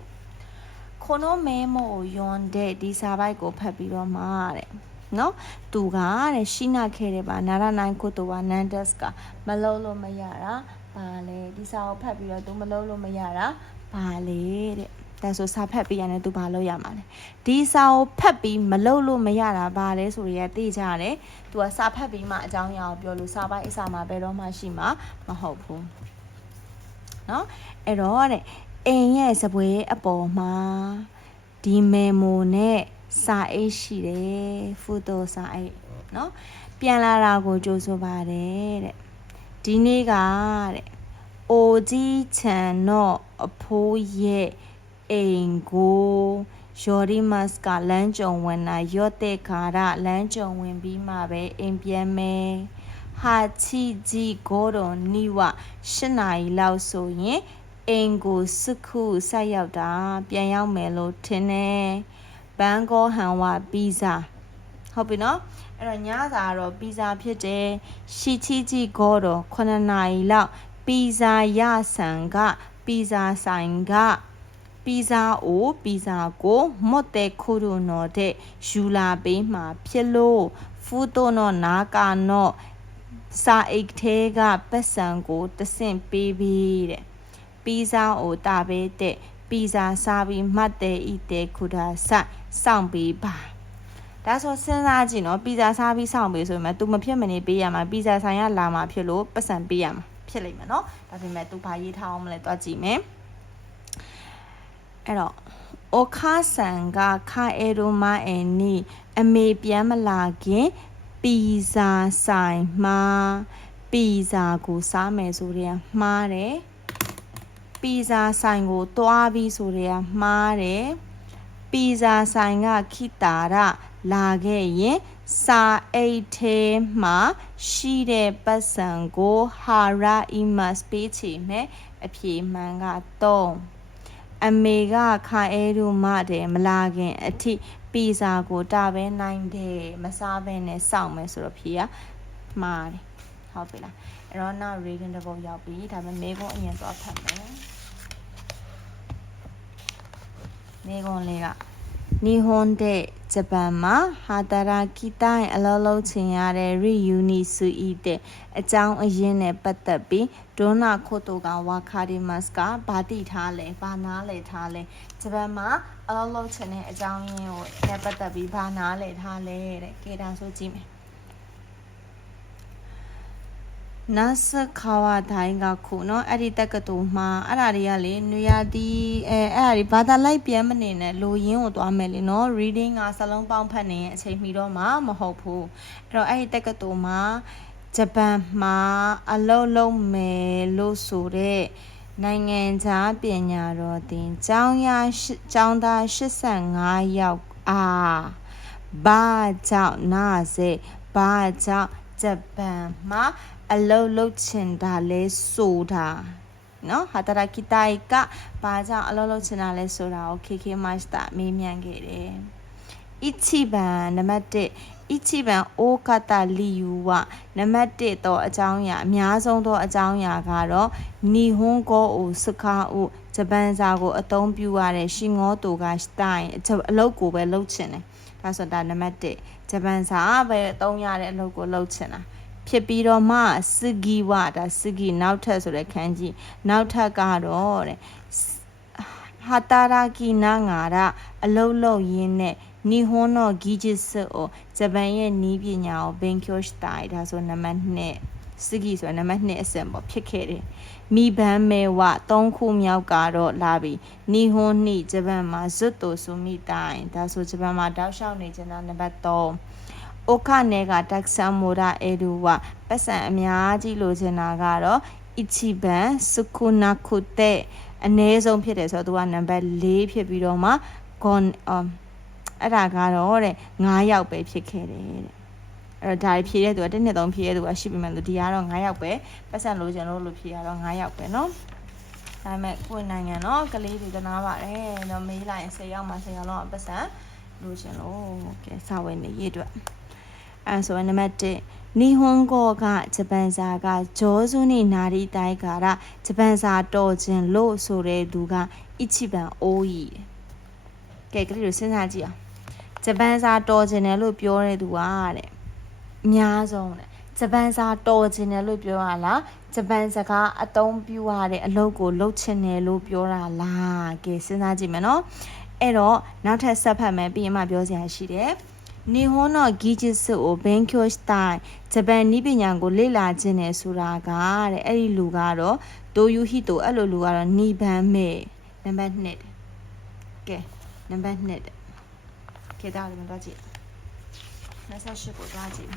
ခိုနိုမဲမိုယွန်တဲ့ဒီစာပိုက်ကိုဖတ်ပြီးတော့မှာတဲ့နော်သူကတဲ့ရှိနာခဲ့တယ်ပါနာရနိုင်ကိုတိုဝါနန်ဒက်စ်ကမလုံးလို့မရတာဘာလဲဒီစာကိုဖတ်ပြီးတော့သူမလုံးလို့မရတာဘာလဲတဲ့ဒါဆိုစာဖတ်ပြီးရတယ်သူဘာလုပ်ရမှာလဲဒီစာကိုဖတ်ပြီးမလုံးလို့မရတာဘာလဲဆိုရသိကြတယ်သူကစာဖတ်ပြီးမှအကြောင်းအရာကိုပြောလို့စာပိုက်အစာမှာဘယ်တော့မှရှိမှာမဟုတ်ဘူးနော်အဲ့တော့တဲ့အိမ်ရဲ့စပွဲအပေါ်မှာဒီမေမိုနဲ့စာအိတ်ရှိတယ်ဖူတိုစာအိတ်เนาะပြန်လာတာကိုကြိုးဆိုပါတယ်တဲ့ဒီနေ့ကတဲ့အိုကြီးချန်တော့အဖိုးရဲ့အိမ်ကိုယော်ဒီမတ်ကလမ်းကြုံဝင်လာရော့တဲ့ခါရလမ်းကြုံဝင်ပြီးမှပဲအိမ်ပြန်မယ်ဟာချီကြီးကိုတော်နီဝ၈နာရီလောက်ဆိုရင်အိမ်ကိုစခုဆက်ရောက်တာပြန်ရောက်မယ်လို့ထင်တယ်ဘန်ကောဟန်ဝပီဇာဟုတ်ပြီနော်အဲ့တော့ညစာကတော့ပီဇာဖြစ်တယ်ရှီချီကြီးကိုတော့9နာရီလောက်ပီဇာရဆန်ကပီဇာဆိုင်ကပီဇာကိုမော့တဲခိုရိုနော်တဲ့ယူလာပေးမှာဖြစ်လို့ဖူတိုနော်နာကာနော်စာအိတ်သေးကပတ်စံကိုတဆင့်ပေးပြီးတဲ့ပီဇာကိုတာပေးတဲ့ပီဇာစားပြီးမှတ်တဲ့ဤတဲ့ခုဒါစောင့်ပေးပါဒါဆိုစဉ်းစားကြည့်နော်ပီဇာစားပြီးစောင့်ပေးဆိုရင် तू မဖြစ်မနေပေးရမှာပီဇာဆိုင်ကလာမှာဖြစ်လို့ပတ်စံပေးရမှာဖြစ်လိမ့်မယ်နော်ဒါပေမဲ့ तू ဘာရေးထားအောင်မလဲတွားကြည့်မယ်အဲ့တော့အိုခါဆန်ကခါအေရိုမာအန်နီအမေပြန်မလာခင်ပီဇာဆိုင်မှာပီဇာကိုစားမယ်ဆိုရင်မှားတယ်ပီဇာဆိုင်ကိုတွားပြီးဆိုရင်မှားတယ်ပီဇာဆိုင်ကခိတာရလာခဲ့ရင်စာအိတ်ထဲမှာရှိတဲ့ပတ်စံကိုဟာရာအီမတ်ပေးချေမယ်အဖြေမှန်က3အမေကခါအဲရူမတဲ့မလာခင်အထိပ ပီဇာကိုတာပဲနိုင်တယ်မစားဘဲနဲ့စောင့်မယ်ဆိုတော့ဖြေရမှားတယ်ဟုတ်ပြီလားအဲ့တော့နောက် reading တစ်ပုဒ်ရောက်ပြီဒါပေမဲ့မေကုန်းအရင်သွားဖတ်မယ်မေကုန်းလေးကနီဟွန်တဲ့ဂျပန်မှာဟာတာရာကီတိုင်းအလုံးလုံးချင်ရတဲ့ရီယူနီဆူအီတဲ့အကြောင်းအရင်းနဲ့ပတ်သက်ပြီးဒေါနာခိုတိုကဝါခါဒီမတ်ကဘာတိထားလဲဘာနားလဲထားလဲဂျပန်မှာအလုံးလုံးချင်တဲ့အကြောင်းရင်းကိုနဲ့ပတ်သက်ပြီးဘာနားလဲထားလဲတဲ့ကဲဒါဆိုကြည့်မယ်နတ်ခါဝတိုင်းကခုเนาะအဲ့ဒီတက္ကသိုလ်မှာအဲ့ဒါတွေကလေနွေရာသီအဲ့ဒါတွေဘာသာလိုက်ပြန်မနေနဲ့လိုရင်းကိုသွားမယ်လေเนาะ reading ကစလုံးပေါင်းဖတ်နေရင်အချိန်မီတော့မှမဟုတ်ဘူးအဲ့တော့အဲ့ဒီတက္ကသိုလ်မှာဂျပန်မှာအလုံးလုံးမယ်လို့ဆိုတဲ့နိုင်ငံခြားပညာတော်သင်ကျောင်းသား85ယောက်ဘာကြောင့်နာစေဘာကြောင့်ဂျပန်မှာအလုံးလုံးချင်တာလဲဆိုတာเนาะဟာတာကီတိုင်ကဘာကြောင့်အလုံးလုံးချင်တာလဲဆိုတာကို KK Master မေးမြန်းခဲ့တယ်။1နံပါတ်1အိုကတာလီယူဝနံပါတ်1တော့အကြောင်းအရာအများဆုံးသောအကြောင်းအရာကတော့နီဟွန်ကိုအိုစခါအိုဂျပန်စာကိုအသုံးပြုရတဲ့ရှင်ငေါတိုကစတိုင်အလုပ်ကိုပဲလုပ်ချင်တယ်။ဒါဆိုတာနံပါတ်1ဂျပန်စာပဲအသုံးရတဲ့အလုပ်ကိုလုပ်ချင်တာဖြစ်ပြီးတော့မှစဂီဝဒါစဂီနောက်ထပ်ဆိုတဲ့ခန်းကြီးနောက်ထပ်ကတော့တဲ့ဟာတာရာကီနာငါရအလုံးလုံးရင်းနဲ့နီဟွန်နောဂီဂျစ်ဆိုဂျပန်ရဲ့နီးပညာကိုဘင်ကျိုစတိုင်ဒါဆိုနံပါတ်2စဂီဆိုနံပါတ်2အဆင့်ပေါ့ဖြစ်ခဲ့တယ်မိဘန်မဲဝ3ခုမြောက်ကတော့လာပြီနီဟွန်နီဂျပန်မှာဇွတ်တိုဆူမိတိုင်ဒါဆိုဂျပန်မှာတောက်လျှောက်နေကြတာနံပါတ်3အိုခနဲကတက်ဆမ်မိုရာအေဒူဝပတ်စံအများကြီးလိုချင်တာကတော့1番စခုနာခုတဲ့အနည်းဆုံးဖြစ်တယ်ဆိုတော့သူကနံပါတ်4ဖြစ်ပြီးတော့မှဂွန်အဲ့ဒါကတော့တဲ့9ယောက်ပဲဖြစ်ခဲ့တယ်တဲ့အဲ့တော့ဒါဖြည့်တဲ့သူက1နှစ်3ဖြည့်တဲ့သူကရှိပြီမှလို့ဒီကတော့9ယောက်ပဲပတ်စံလိုချင်လို့ဖြည့်ရတော့9ယောက်ပဲเนาะဒါပေမဲ့ကိုယ်နိုင်ငံเนาะကလေးတွေတနာပါတယ်เนาะမေးလိုက်ရင်10ယောက်မှ10ယောက်လောက်ပတ်စံလိုချင်လို့ကဲစာဝယ်နေရေးအတွက်အဲဆိုနံပါတ်1နီဟွန်ကိုကဂျပန်စာကဂျောဇူနီနာရီတိုင်းကရဂျပန်စာတော်ခြင်းလို့ဆိုတဲ့သူက1番အိုးကြီးကဲကလေးတို့စဉ်းစားကြည့်အောင်ဂျပန်စာတော်ခြင်းတယ်လို့ပြောတဲ့သူကတဲ့အများဆုံးတဲ့ဂျပန်စာတော်ခြင်းတယ်လို့ပြောရလားဂျပန်စကားအသုံးပြုရတဲ့အလုပ်ကိုလုပ်ချင်တယ်လို့ပြောတာလားကဲစဉ်းစားကြည့်မယ်နော်အဲ့တော့နောက်ထပ်ဆက်ဖတ်မယ်ပြီးရင်မှပြောစရာရှိတယ်နီဟွန်နောဂီဂျစ်ဆိုဘင်ကျိုစတိုင်ဂျပန်နီးပညာကိုလေ့လာခြင်းနဲ့ဆိုတာကတဲ့အဲ့ဒီလူကတော့တိုယူဟီတိုအဲ့လိုလူကတော့နီဘန်မေနံပါတ်2ကဲနံပါတ်2ကဲဒါလည်းတော့ကြည့်28ကိုသွားကြည့်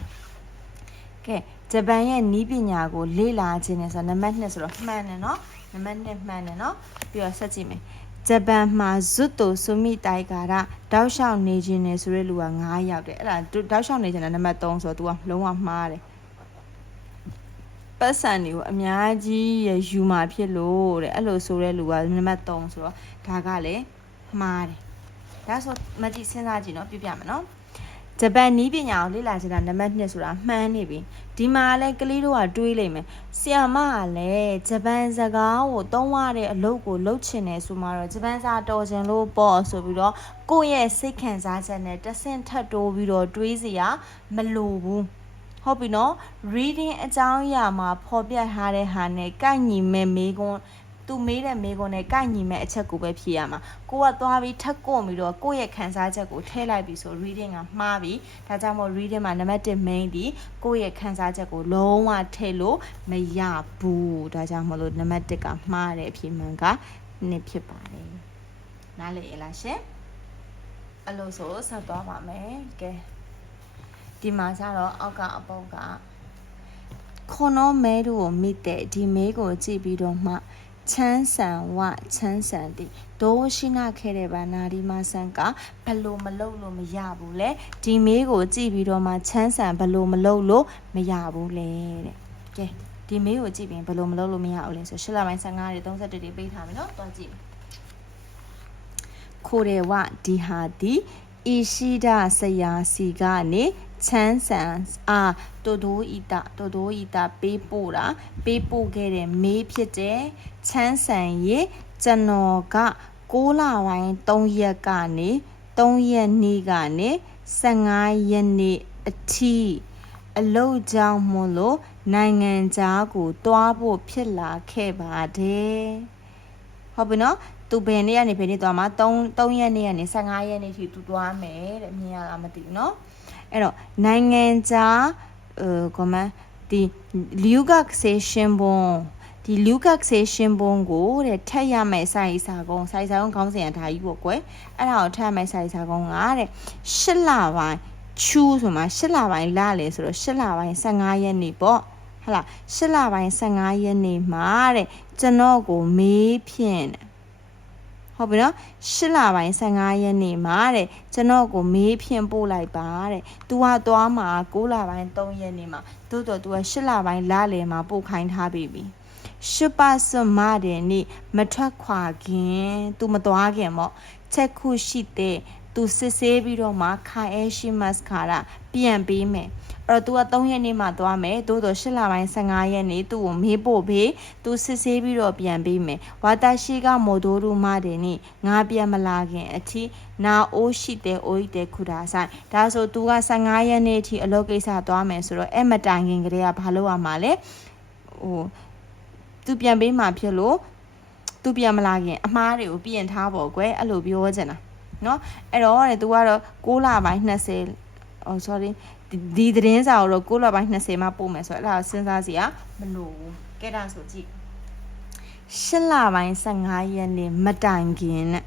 ကဲဂျပန်ရဲ့နီးပညာကိုလေ့လာခြင်းနဲ့ဆိုတော့နံပါတ်2ဆိုတော့မှန်တယ်နော်နံပါတ်2မှန်တယ်နော်ပြီးတော့ဆက်ကြည့်မယ်ဂျပန်မှာဇွတ်တိုဆူမိတိုင်ကာရတောက်လျှောက်နေခြင်းနဲ့ဆိုတဲ့လူက9ယောက်တယ်အဲ့ဒါတောက်လျှောက်နေခြင်းကနံပါတ်3ဆိုတော့ तू ကလုံးဝမှားတယ်ပတ်စံတွေကိုအများကြီးယူมาဖြစ်လို့တဲ့အဲ့လိုဆိုတဲ့လူကနံပါတ်3ဆိုတော့ဒါကလည်းမှားတယ်ဒါဆိုမကြည့်စဉ်းစားကြည့်နော်ပြပြမယ်နော်ဂျပန်နီးပညာကိုလေ့လာချင်တာနံပါတ်2ဆိုတာမှန်းနေပြီဒီမှာလဲကလေးတို့ကတွေးလိမ့်မယ်ဆီယာမကလည်းဂျပန်စကားကိုသုံးရတဲ့အလုပ်ကိုလုပ်ချင်တယ်ဆိုမှတော့ဂျပန်စာတော်ချင်လို့ပေါ့ဆိုပြီးတော့ကိုယ့်ရဲ့စိတ်ခံစားချက်နဲ့တဆင့်ထပ်တိုးပြီးတော့တွေးစရာမလိုဘူးဟုတ်ပြီနော် reading အကြောင်းအရာမှာဖော်ပြထားတဲ့ဟာနဲ့ကိုက်ညီမဲ့မေးခွန်းသူမေးတဲ့မေးခွန်းနဲ့ကိုက်ညီမဲ့အချက်ကိုပဲဖြေရမှာကိုကသွားပြီးထပ်ကွန်ပြီးတော့ကိုယ့်ရဲ့ခံစားချက်ကိုထည့်လိုက်ပြီးဆို reading ကမှားပြီဒါကြောင့်မို့ reading မှာနံပါတ်1 main ဒီကိုယ့်ရဲ့ခံစားချက်ကိုလုံးဝထည့်လို့မရဘူးဒါကြောင့်မလို့နံပါတ်1ကမှားတဲ့အဖြေမှန်က2ဖြစ်ပါတယ်နားလည်ရလားရှင်အဲ့လိုဆိုဆက်သွားပါမယ်ကဲဒီမှာကျတော့အောက်ကအပုပ်ကခေါနောမဲတို့ကိုမိတဲ့ဒီမဲကိုကြည့်ပြီးတော့မှချမ်းဆန်ဝချမ်းဆန်တိဒိုးရှိနာခဲ့တဲ့ဗနာဒီမဆန်ကဘလို့မလုပ်လို့မရဘူးလေဒီမေးကိုကြည့်ပြီးတော့မှချမ်းဆန်ဘလို့မလုပ်လို့မရဘူးလေတဲ့ကဲဒီမေးကိုကြည့်ပြီးဘလို့မလုပ်လို့မရဘူးလေဆို8လပိုင်း15တွေ31တွေပေးထားပြီနော်တွားကြည့်ခိုးတယ်ဝဒီဟာဒီ ရှိဒဆရာစီကနေချမ်းဆန်တိုတိုဤတာပေးပို့တာပေးပို့ခဲ့တဲ့မေးဖြစ်တဲ့ချမ်းဆန်ရေကျွန်တော်က6လပိုင်း3ရက်ကနေ3ရက်နေ့ကနေ15ရက်နေ့အထိအလုပ်ကြောင့်မို့လို့နိုင်ငံခြားကိုတွားဖို့ဖြစ်လာခဲ့ပါတယ်ဟုတ်ပြီနော်သူဘယ်နေ့ကနေဘယ်နေ့သွားမှာ3ရက်နေ့ကနေ15ရက်နေ့ထိသူသွားမယ်တဲ့မြင်ရလားမသိဘူးနော်အဲ့တော့နိုင်ငံခြားဒီလူကဆေးရှင်ဘုံဒီလူကဆေးရှင်ဘုံကိုတဲ့ထက်ရမယ်စာရေးစာကုန်းခေါင်းစဉ်အထားကြီးပေါ့ကွယ်အဲ့ဒါကိုထက်ရမယ်စာရေးစာကုန်းကတဲ့8လပိုင်းချူဆိုမှာ8လပိုင်းလာလေဆိုတော့8လပိုင်း15ရက်နေ့ပေါ့ဟုတ်လား8လပိုင်း15ရက်နေ့မှာတဲ့ကျွန်တော်ကိုမေးဖြင့်ဟုတ်ပြီနော်8လပိုင်း15ရက်နေ့မှာတဲ့ကျွန်တော်ကိုမေးဖြင့်ပို့လိုက်ပါတဲ့ तू ကသွားမှာ9လပိုင်း3ရက်နေ့မှာသို့တော့ तू က8လပိုင်းလာလေမှာပို့ခိုင်းထားပြီရှပစမတဲ့နေ့မထွက်ခွာခင် तू မသွားခင်ပေါ့ချက်ခုရှိတဲ့ तू စစ်ဆေးပြီးတော့မှခိုင်အဲရှိမတ်ခါရပြန်ပေးမယ်အဲ့တော့ तू က3ရက်နေ့မှသွားမယ်သို့တော့8လပိုင်း15ရက်နေ့ तू ကိုမေးဖို့ဘေး तू စစ်ဆေးပြီးတော့ပြန်ပေးမယ်ဝါတာရှိကမော်ဒိုရူမတဲ့နေ့ငါပြန်မလာခင်အထိနာအိုးရှိတဲ့အိုးဤတဲ့ခုတာဆိုင်ဒါဆို तू က15ရက်နေ့အထိအလုပ်ကိစ္စသွားမယ်ဆိုတော့အဲ့မတိုင်ခင်ကလေးကဘာလုပ်ရမှာလဲသူပြန်ပေးမှဖြစ်လို့သူပြန်မလာခင်အမားတွေကိုပြင်ထားပေါ့ကွယ်အဲ့လိုပြောချင်တာเนาะအဲ့တော့တဲ့ तू ကတော့6လပိုင်း20sorry ဒီသတင်းစာကိုတော့6လပိုင်း20မှာပို့မယ်ဆိုတော့အဲ့ဒါစဉ်းစားစရာမလိုဘူးကဲဒါဆိုကြည့်8လပိုင်း15ရက်နေ့မတိုင်ခင်နဲ့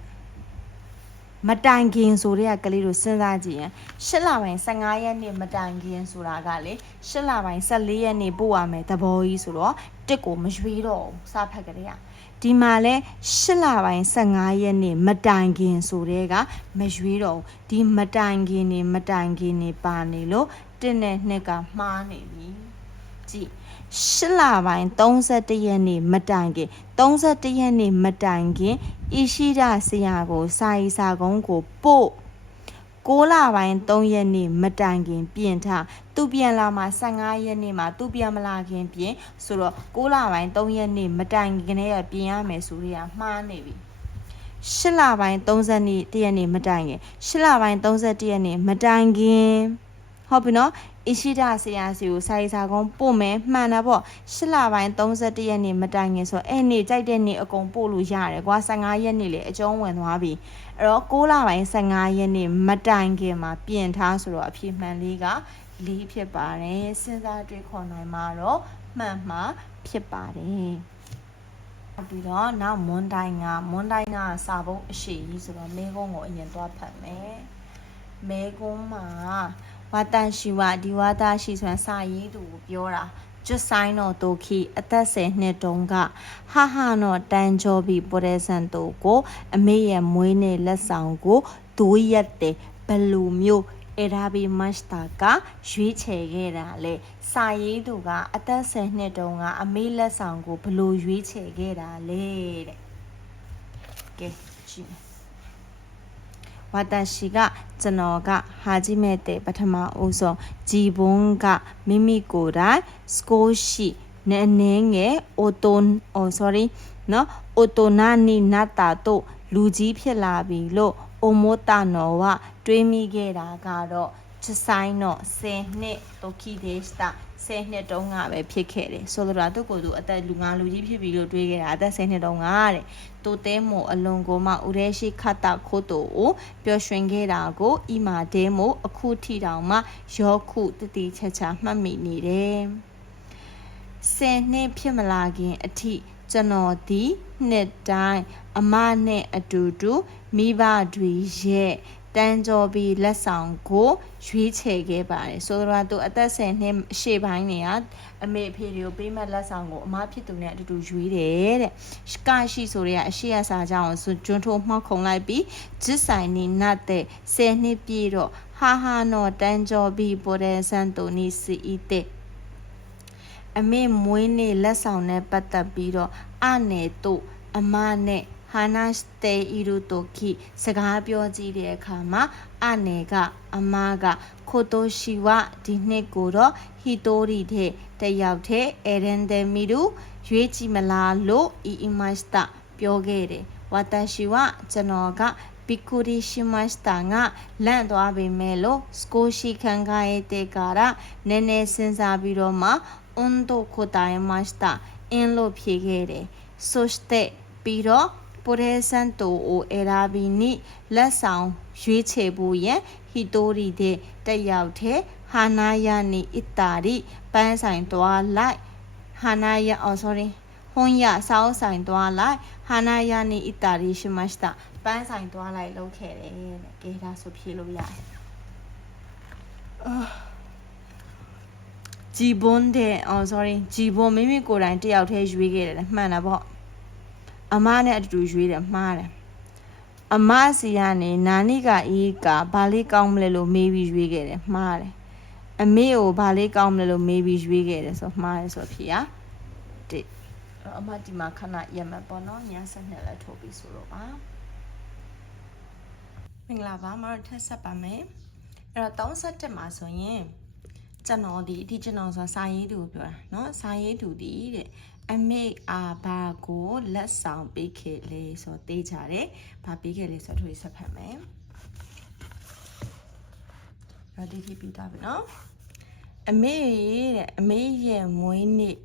မတိုင်ခင်ဆိုတဲ့ကလေးတို့စဉ်းစားကြည့်ရင်8လပိုင်း15ရက်နေ့မတိုင်ခင်ဆိုတာကလေ8လပိုင်း14ရက်နေ့ပို့ရမယ်သဘောကြီးဆိုတော့တစ်ကိုမရွေးတော့ဘူးစာဖတ်ကြတဲ့ဒီမှာလဲ8လပိုင်း15ရက်နေ့မတိုင်ခင်ဆိုတဲ့ကမရွေးတော့ဒီမတိုင်ခင်နေပါနေလို့1နဲ့2ကမှားနေပြီကြည့်8လပိုင်း31ရက်နေ့မတိုင်ခင်31ရက်နေ့မတိုင်ခင်ဣရှိဒဆရာကိုစာရေးစာကုန်းကိုပို့6လပိုင်း3ရက်နေ့မတိုင်ခင်ပြင်ထားသူပြန်လာမှာ15ရက်နေ့မှာသူပြန်မလာခင်ပြင်ဆိုတော့6လပိုင်း3ရက်နေ့မတိုင်ခင်နဲ့ပြင်ရမယ်ဆိုရမှားနေပြီ8လပိုင်း31ရက်နေ့မတိုင်ခင်8လပိုင်း31ရက်နေ့မတိုင်ခင်ဟုတ်ပြီနော်ဣရှိဒဆရာစီကိုစာရေးစာကုန်းပို့မယ်မှန်တာပေါ့8လပိုင်း31ရက်နေ့မတိုင်ခင်ဆိုအဲ့နေ့ကြိုက်တဲ့နေ့အကုန်ပို့လို့ရတယ်ကွာ15ရက်နေ့လေအကျုံးဝင်သွားပြီအဲ့တော့6လပိုင်း15ရက်နေ့မတိုင်ခင်မှာပြင်ထားဆိုတော့အဖြစ်မှန်လေးက4ဖြစ်ပါတယ်စဉ်းစားတွေးခေါ်နိုင်မှာတော့မှန်မှာဖြစ်ပါတယ်ပြီးတော့နောက်မွန်တိုင်းကစာပုံးအရှိကြီးဆိုတော့မဲကုန်းကိုအရင်သွားဖတ်မယ်မဲကုန်းမှာဝါတန်ရှိဝဒီဝါတာရှိဆိုရင်စာရေးသူကိုပြောတာကျွတ်ဆိုင်တော့တိုခီအသက်10နှစ်တုန်းကဟာတော့တန်ကျော်ပြီးပေါ်တဲ့ဆန်တို့ကိုအမေရဲ့မွေးနေ့လက်ဆောင်ကိုဒိုးရက်တဲ့ဘလူမျိုးအရာဘီမတ်စတာကရွေးချယ်ခဲ့တာလေစာရေးသူကအသက်10နှစ်တုန်းကအမေလက်ဆောင်ကိုဘလို့ရွေးချယ်ခဲ့တာလေတဲ့ကဲကြည့်ဝါတရှိကကျွန်တော်ကဟာဂျီမဲတဲ့ပထမဦးဆုံးဂျီဘွန်းကမိမိကိုယ်တိုင်စကိုရှိနဲ့အနေငယ်အိုတိုနာနီနာတာတို့လူကြီးဖြစ်လာပြီလို့အိုမိုတာနော်ကတွေးမိခဲ့တာကတော့ချက်ဆိုင်တော့10နှစ်တိုကီဒေးစတာ10နှစ်တုန်းကပဲဖြစ်ခဲ့တယ်ဆိုတော့သူ့ကိုယ်သူအသက်လူကြီးဖြစ်ပြီလို့တွေးခဲ့တာအသက်10နှစ်တုန်းကတဲ့တိုတဲမို့အလွန်ကိုမှဦးရဲရှိခတ်တာခို့တိုကိုပျော်ရွှင်ခဲ့တာကိုအီမာတဲမို့အခုထီတောင်မှရောခုတတိချက်ချမှတ်မိနေတယ်10နှစ်ဖြစ်မလာခင်အထိကျွန်တော်ဒီနှစ်တိုင်းအမနဲ့အတူတူမိဘတွေရဲ့တန်းကြော်ပြီးလက်ဆောင်ကိုရွေးချယ်ခဲ့ပါတယ်ဆိုတော့သူအသက်10နှစ်ရှေ့ပိုင်းနေကအမေအဖေတွေကိုပေးမဲ့လက်ဆောင်ကိုအမဖြစ်သူနဲ့အတူတူရွေးတယ်တဲ့ကရှိဆိုရဲအရှိရစာကြောင့်ကျွန်းထိုးမှောက်ခုံလိုက်ပြီးဂျစ်ဆိုင်နေနတ်တဲ့10နှစ်ပြည့်တော့ဟာတော့တန်းကြော်ပြီးပေါ်တဲ့ဆန်တိုနီစီအီတဲ့အမေမွေးနေ့လက်ဆောင်နဲ့ပတ်သက်ပြီးတော့အနေတို့အမနဲ့話している時စကားပြောကြည့်တဲ့အခါမှာအနေကအမက今年はဒီနှစ်ကိုတော့ဟီတိုရီတဲ့တယောက်တည်းエレンデミルရွေးကြည့်မလားလို့言いましたပြောခဲ့တယ်私はကျွန်တော်ကびっくりしましたがလန့်သွားပေမဲ့လို့少し考えてからနည်းနည်းစဉ်းစားပြီးတော့မှと答えましたအင်းလို့ဖြေခဲ့တယ်そしてပြီးတော့プレゼントを選びにလက်ဆောင်ရွေးချယ်ဖို့ရန်ဟီတိုရီတဲ့တယောက်တည်းဟာနာယာနီအီတာရီပန်းဆိုင်သွားလိုက်ဟာနာယာsorry ဟွန်ရစောင်းဆိုင်သွားလိုက်ဟာနာယာနီအီတာရီရှိမစတာပန်းဆိုင်သွားလိုက်လုပ်ခဲ့တယ်တဲ့ကဲဒါဆိုဖြေလို့ရတယ်ဂျီဘွန်တဲ့sorry ဂျီဘွန်မိမိကိုယ်တိုင်တယောက်တည်းရွေးခဲ့တယ်မှန်တာပေါ့အမနဲ့အတူတူရွေးတယ်မှားတယ်အမစီကနေနာနိကအေးကဘာလေးကောင်းမလဲလို့မေးပြီးရွေးခဲ့တယ်မှားတယ်အမေကိုဘာလေးကောင်းမလဲလို့မေးပြီးရွေးခဲ့တယ်ဆိုမှားတယ်ဆိုဖြေရတစ်အမဒီမှာခဏရမယ်ပေါ့နော်ည7လက်ထိုးပြီးဆိုတော့ပါမင်္ဂလာပါမတော်ထပ်ဆက်ပါမယ်အဲ့တော့37မှာဆိုရင်ကျွန်တော်ကျွန်တော်ဆိုစာရေးသူကိုပြောတာเนาะစာရေးသူတဲ့အမေအားဘာကိုလက်ဆောင်ပေးခဲ့လဲဆိုတေးကြတယ်ဘာပေးခဲ့လဲဆိုတော့ဆက်ဖတ်မယ်ရဒီပြီးသားပြီเนาะအမေတဲ့အမေရဲ့မွေးနေ့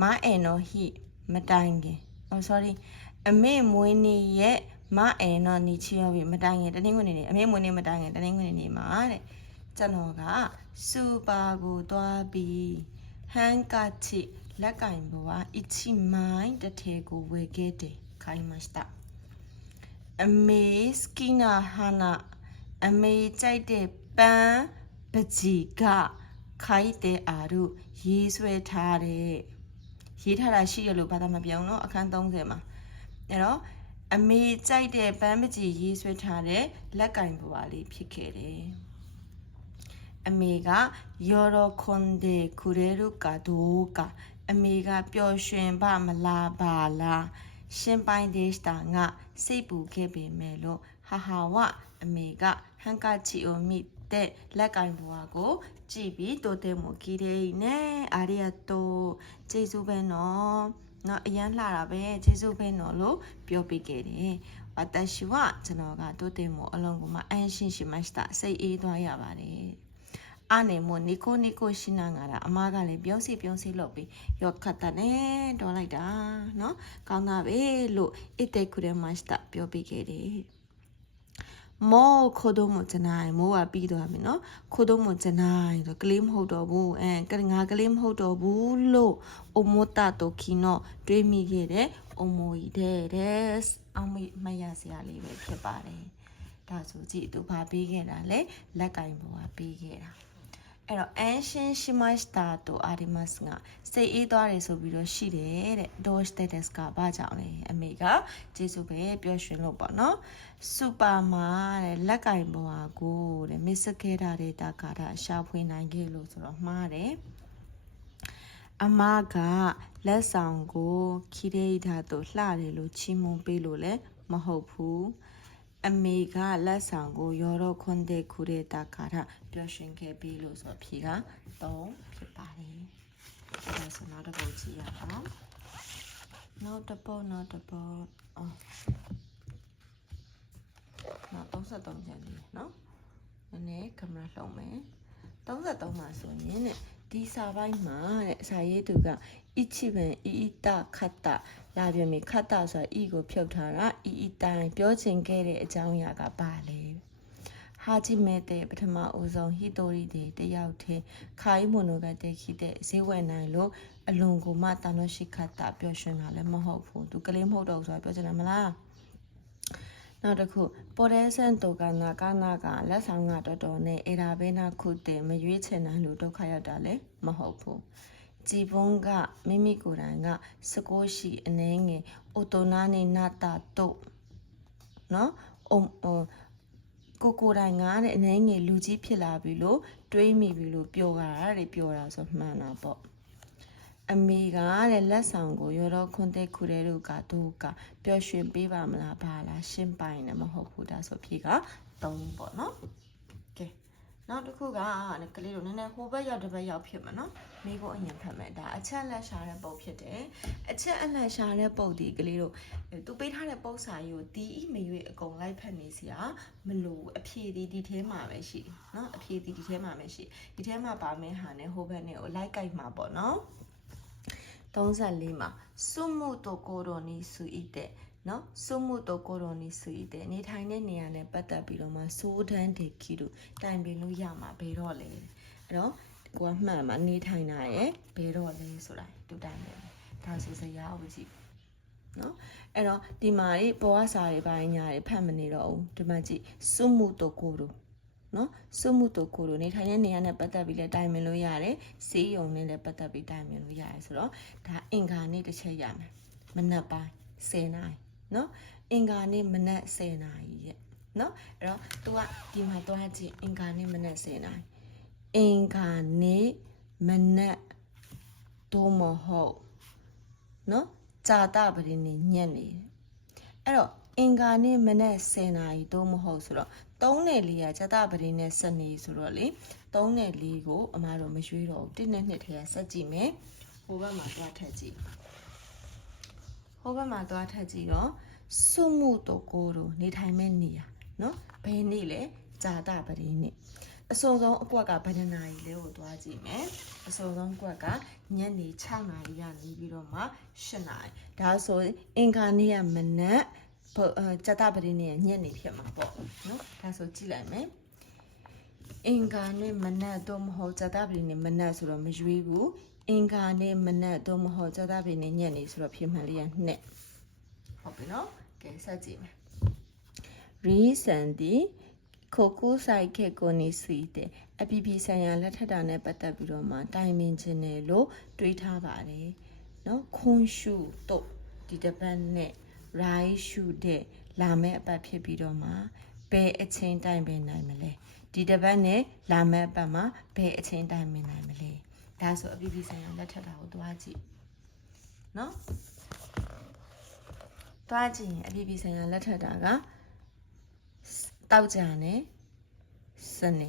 မအဲနော်ဟိမတိုင်ခင်sorry အမေမွေးနေ့ရဲ့မအဲနော်နီချီရောပြီမတိုင်ခင်တနင်္ဂနွေနေ့အမေမွေးနေ့မတိုင်ခင်တနင်္ဂနွေနေ့မှာတဲ့ကျွန်တော်ကစူပါကိုသွားပြီးဟန်ကာချီလက်ကင်ဘဝအချီမိုင်းတထဲကိုဝယ်ခဲ့တယ်ခိုင်းမစတာအမေစကီနာဟာနာအမေကြိုက်တဲ့ပန်းပကြီးကခိုင်းတဲ့အာရုရေးဆွဲထားတယ်ရေးထားတာရှိရလို့ဘာသာမပြောင်းတော့အခန်း30မှာအဲ့တော့အမေကြိုက်တဲ့ပန်းပကြီးရေးဆွဲထားတဲ့လက်ကင်ဘဝလေးဖြစ်ခဲ့တယ်အမေကယော်ရိုခွန်ဒေကူရဲရုကဒိုကအမေကပျော်ရွှင်ပါမလားပါလားရှင်ပိုင်းဒေးစတာငါစိတ်ပူခဲ့ပေမဲ့လို့ဟာဝအမေကဟန်ကာချီအိုမီတဲ့လက်ကင်ဘွားကိုကြည့်ပြီးတိုတဲမိုကီရဲနဲ့အာရီယာတိုကျေးဇူးပဲနော်အရန်လှတာပဲကျေးဇူးပဲနော်လို့ပြောပြခဲ့တယ်私はကျွန်တော်ကတိုတဲမိုအလုံးကမှအန်ရှင်းရှိမှစတာစိတ်အေးသွားရပါတယ်အနေမို့နီကိုရှင်းနာငါတာအမားကလည်းပြောစီလုပ်ပြီးရောခတ်တာနဲ့တော်လိုက်တာเนาะကောင်းတာပဲလို့အစ်တဲ့ခုရဲမစတာပြောပြခဲ့တယ်မောခိုဒိုမိုဇနိုင်မိုးကပြီးသွားပြီเนาะခိုဒိုမိုဇနိုင်ဆိုကလေးမဟုတ်တော့ဘူးငါကလေးမဟုတ်တော့ဘူးလို့အိုမိုတာတိုကီနောတွေးမိခဲ့တယ်အိုမိုီတဲ့အောင်မရစရာလေးပဲဖြစ်ပါတယ်ဒါဆိုကြည့်သူဘာပေးခဲ့တာလဲလက်ကင်ဘောကပေးခဲ့တာအဲ့တော့အန်ရှင်းရှိမစတာတိုအာဒီမတ်စ်ကစိတ်အေးသွားတယ်ဆိုပြီးတော့ရှိတယ်တဲ့ဒေါ်စတက်တက်စ်ကဘာကြောင့်လဲအမေကကျေးဇူးပဲပြောရွှင်လို့ပေါ့နော်စူပါမာတဲ့လက်ကင်ဘွားကိုတဲ့မစ္စခဲတာတဲ့တာကာတာရှာဖွေနိုင်ခဲ့လို့ဆိုတော့မှားတယ်အမကလက်ဆောင်ကိုခိရိဓာတ်တို့လှတယ်လို့ချီးမွမ်းပေးလို့လည်းမဟုတ်ဘူးအမေကလက်ဆောင်ကိုရောတော့ခွန်တဲ့ခုတဲ့တာကာတာပျော်ရွှင်ခဲ့ပြီလို့ဆိုဖြေက3ဖြစ်ပါတယ်ဒါဆိုနောက်တစ်ပုဒ်ကြည့်ရအောင်နောက်တစ်ပုဒ်နောက်33ကျန်တယ်နော်နည်းနည်းကင်မရာလှုံမယ်33မှာဆိုရင်တဲ့ဒီစာပိုင်းမှာတဲ့စာရေးသူကအီချီဘန်အီတာခတ်တာလာပြမြေခတ်တာဆိုတာအီကိုဖြုတ်ထားတာအီတိုင်းပြောချင်ခဲ့တဲ့အကြောင်းအရာကပါလေဟာဂျီမဲတဲ့ပထမဦးဆုံးဟီတိုရီတဲ့တယောက်တည်းခိုင်မိုနိုကတဲ့ခိတဲ့ဈေးဝယ်နိုင်လို့အလွန်ကိုမှတန်လို့ရှိခတ်တာပျော်ရွှင်တာလည်းမဟုတ်ဘူးသူကလေးမဟုတ်တော့ဆိုတာပြောချင်တယ်မလားနောက်တစ်ခုပေါ်တဲ့ဆန်တိုကနာကလက်ဆောင်ကတော်တော်နဲ့အေရာဘေးနာခုတဲ့မရွေးချယ်နိုင်လို့ဒုက္ခရောက်တာလည်းမဟုတ်ဘူးဂျီဘုံကမိမိကိုယ်တိုင်ကစကိုးရှိအနေငယ်အိုတိုနာနေနာတာတို့နော်ကိုယ်တိုင်ကတဲ့အနေငယ်လူကြီးဖြစ်လာပြီလို့တွေးမိပြီလို့ပြောတာဆိုမှန်တာပေါ့ အမေကတဲ့လက်ဆောင်ကိုရောတော့ခွန်တဲ့ခုတဲ့တို့ကတို့ကပျော်ရွှင်ပေးပါမလားဘာလားရှင်းပိုင်နေမဟုတ်ဘူးဒါဆိုဖြေက3ပေါ့နော်ကဲနောက်တစ်ခုကကလေးတို့နည်းနည်းဟိုဘက်ရောက်တစ်ဘက်ရောက်ဖြစ်မှာနော်မိကိုအရင်ဖတ်မယ်ဒါအချက်လက်ရှာတဲ့ပုံဖြစ်တယ်အချက်အလက်ရှာတဲ့ပုံဒီကလေးတို့သူပေးထားတဲ့ပုံစာကြီးကိုတီးဤမရွေအကုန်လိုက်ဖတ်နေစီဟာမလို့အဖြေဒီထဲမှာပဲရှိတယ်နော်အဖြေဒီထဲမှာပဲရှိဒီထဲမှာပါမယ်ဟာနဲ့ဟိုဘက်နဲ့ကိုလိုက်ကြိုက်မှာပေါ့နော်34မှာစုမှုတိုကိုရိုနီဆူဤတဲ့နော်စုမှုတိုကိုရိုနီဆူဤတဲ့နေထိုင်တဲ့နေရာနဲ့ပတ်သက်ပြီးတော့မှစိုးတန်းဒေခီတို့တိုင်ပင်လို့ရမှာဘယ်တော့လဲအဲ့တော့ကိုကမှန်မှာနေထိုင်တာရဲ့ဘယ်တော့လဲဆိုတာတူတိုင်တယ်ဒါဆိုစရာအောင်ကြည့်နော်အဲ့တော့ဒီမှာဒီပေါ်ကစာတွေပိုင်းညာတွေဖတ်မနေတော့ဘူးဒီမှာကြည့်စုမှုတိုကိုရိုနော်စုမှုတိုကိုရိုနေထိုင်တဲ့နေရာနဲ့ပတ်သက်ပြီးလဲတိုင်ပင်လို့ရတယ်စေးရုံနဲ့လည်းပတ်သက်ပြီးတိုင်ပင်လို့ရတယ်ဆိုတော့ဒါအင်္ဂါနေ့တစ်ချက်ရမယ်မနက်ပိုင်း10နာရီနော်အင်္ဂါနေ့မနက်10နာရီရဲ့နော်အဲ့တော့ तू ကဒီမှာသွားကြည့်အင်္ဂါနေ့မနက်10နာရီအင်္ဂါနေ့မနက်တော့မဟုတ်နော်ဇာတပတိနေ့ညနေအဲ့တော့အင်္ဂါနေ့မနက်10နာရီတော့မဟုတ်ဆိုတော့3နဲ့4ကဇာတပတိနဲ့7နေဆိုတော့လေ3နဲ့4ကိုအမတို့မရွေးတော့ဘူး1နဲ့2ထဲကဆက်ကြည့်မယ်ဟိုဘက်မှာသွားထပ်ကြည့်ဟိုဘက်မှာသွားထပ်ကြည့်တော့စုမှုတော့ကိုတို့နေထိုင်မဲ့နေရနော်ဘယ်နေ့လဲဇာတပတိနေ့အစုံဆုံးအကွက်ကဗဒနာရီလေးကိုသွားကြည့်မယ်အစုံဆုံးကွက်ကညနေ6နာရီကနေပြီးတော့မှ8နာရီဒါဆိုအင်္ဂါနေ့ကမနက်ဇာတပတိနေ့ညနေဖြစ်မှာပေါ့နော်ဒါဆိုကြည့်လိုက်မယ်အင်္ဂါနေ့မနက်တော့မဟုတ်ဇာတပတိနေ့မနက်ဆိုတော့မရွေးဘူးအင်္ဂါနေ့မနက်တော့မဟုတ်ဇာတပတိနေ့ညနေဆိုတော့ဖြစ်မှန်လေးရ2ဟုတ်ပြီနော်ကဲဆက်ကြည့်မယ် reason ဒီခိုကူဆိုင်ခေကိုနေစီတဲ့အပီပီဆိုင်ရာလက်ထက်တာနဲ့ပတ်သက်ပြီးတော့မှတိုင်ပင်ခြင်းတယ်လို့တွေးထားပါတယ်နော်ခွန်ရှုတို့ဒီတပတ်နဲ့ right ရှုတဲ့လာမဲ့အပတ်ဖြစ်ပြီးတော့မှဘယ်အချိန်တိုင်ပင်နိုင်မလဲဒီတပတ်နဲ့လာမဲ့အပတ်မှာဘယ်အချိန်တိုင်ပင်နိုင်မလဲဒါဆိုအပီပီဆိုင်ရာလက်ထက်တာကိုတွားကြည့်နော်တွားကြည့်ရင်အပီပီဆိုင်ရာလက်ထက်တာကတောက်ကြနဲ့စနေ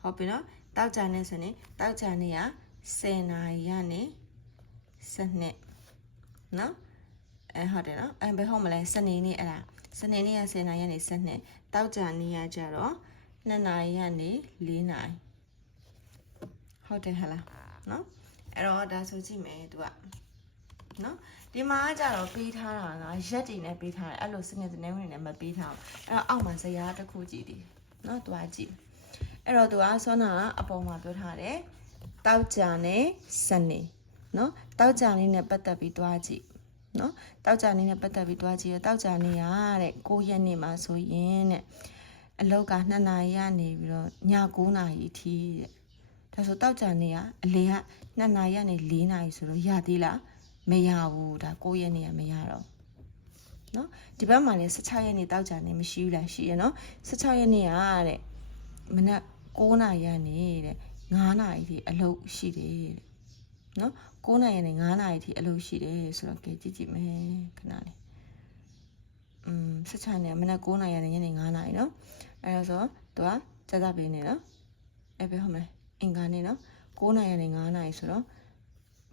ဟုတ်ပြီနော်တောက်ကြနဲ့စနေတောက်ကြနဲ့က10နာရီကနေ7နှစ်နော်ဟုတ်တယ်နော်ဘယ်ဟုတ်မလဲစနေနေ့အဲ့ဒါစနေနေ့က10နာရီကနေ7နှစ်တောက်ကြနေ့ကကြတော့2နာရီကနေ4နာရီဟုတ်တယ်ဟလားနော်အဲ့တော့ဒါဆိုကြည့်မယ်သူကနော်ဒီမှာကြတော့ပေးထားတာကရက်တွေနဲ့ပေးထားတယ်အဲ့လိုစနစ်စနစ်ဝင်နဲ့မပေးထားဘူးအဲ့တော့အောက်မှာဇယားတစ်ခုကြည့်သည်နော်တွားကြည့်အဲ့တော့သူကဆောနာကအပေါ်မှာပြောထားတယ်တောက်ကြနဲ့စနေနော်တောက်ကြနေနဲ့ပတ်သက်ပြီးတွားကြည့်နော်တောက်ကြနေနဲ့ပတ်သက်ပြီးတွားကြည့်ရတောက်ကြနေရတဲ့9ရက်နေ့မှာဆိုရင်တဲ့အလောက်က2နာရီကနေပြီးတော့ည9နာရီအထိတဲ့ဒါဆိုတောက်ကြနေရအလေက2နာရီကနေ4နာရီဆိုတော့ရသေးလားမရဘူးဒါ9ရက်နေ့ကမရတော့နော်ဒီဘက်မှာလည်း16ရက်နေ့တောက်ကြနေမရှိဘူးလားရှိရနော်16ရက်နေ့ကတဲ့မနက်9နာရီကနေတဲ့9နာရီထိအလုပ်ရှိတယ်တဲ့နော်9နာရီနဲ့9နာရီထိအလုပ်ရှိတယ်ဆိုတော့ကြည့်ကြည့်မယ်ခဏလေး16ရက်နေ့မနက်9နာရီနဲ့ညနေ9နာရီနော်အဲ့ဒါဆိုသူကစက်သားပေးနေနော်အဲ့ပဲဟုတ်မလားအင်္ဂါနေ့နော်9နာရီနဲ့9နာရီဆိုတော့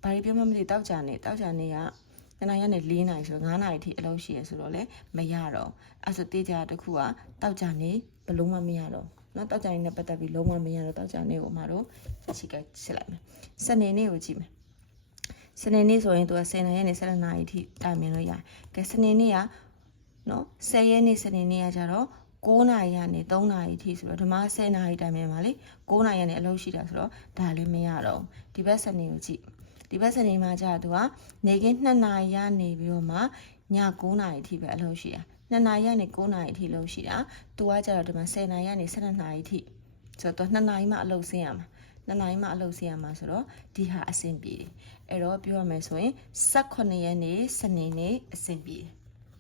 ဘာလို့ပြောမှမသိတောက်ကြနေက2နာရီနဲ့4နာရီဆိုတော့9နာရီထိအလုပ်ရှိရဆိုတော့လေမရတော့အဲ့ဆိုတေးကြတစ်ခုကတောက်ကြနေဘလုံးမမရတော့နော်တောက်ကြနေနဲ့ပတ်သက်ပြီးလုံးဝမရတော့တောက်ကြနေကိုအမတို့ချိကစစ်လိုက်မယ်စနေနေ့ကိုကြည့်မယ်စနေနေ့ဆိုရင်သူက10နာရီနဲ့7နာရီထိတိုင်ပင်လို့ရတယ်ကဲစနေနေ့ကနော်10ရက်နေ့စနေနေ့ကကြတော့9နာရီကနေ3နာရီထိဆိုတော့ဒီမှာ10နာရီတိုင်ပင်ပါလေ9နာရီကနေအလုပ်ရှိတာဆိုတော့ဒါလည်းမရတော့ဒီဘက်စနေကိုကြည့်ဒီဘက်စနေမှာကြာသူကနေကင်း2နာရီရနေပြီးတော့မှည9နာရီထိပဲအလုပ်ရှိတာ2နာရီကနေ9နာရီထိလုပ်ရှိတာသူကကြာတော့ဒီမှာ10နာရီကနေ12နာရီထိဆိုတော့2နာရီမှအလုပ်ဆင်းရမှာ2နာရီမှအလုပ်ဆင်းရမှာဆိုတော့ဒီဟာအဆင်ပြေတယ်အဲ့တော့ပြောရမယ်ဆိုရင်18ရက်နေ့စနေနေ့အဆင်ပြေတယ်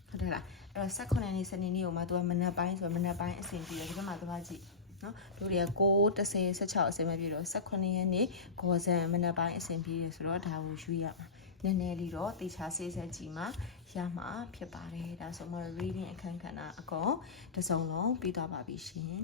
ဟုတ်တယ်လားအဲ့တော့18ရက်နေ့စနေနေ့ကိုမှသူကမနက်ပိုင်းဆိုတော့မနက်ပိုင်းအဆင်ပြေတယ်ဒီဘက်မှာသွားကြည့် နော်လူတွေက9 10 16အဆင်မပြေတော့18ရက်နေ့ဂေါ်ဇန်မနက်ပိုင်းအဆင်ပြေတယ်ဆိုတော့ဒါကိုယူရမှာနည်းနည်းလေးတော့တေချာဆေးဆက်ကြည့်မှရမှာဖြစ်ပါတယ်ဒါဆိုမှ reading အခန်းကဏ္ဍအကုန်တစ်စုံလုံးပြီးသွားပါပြီရှင်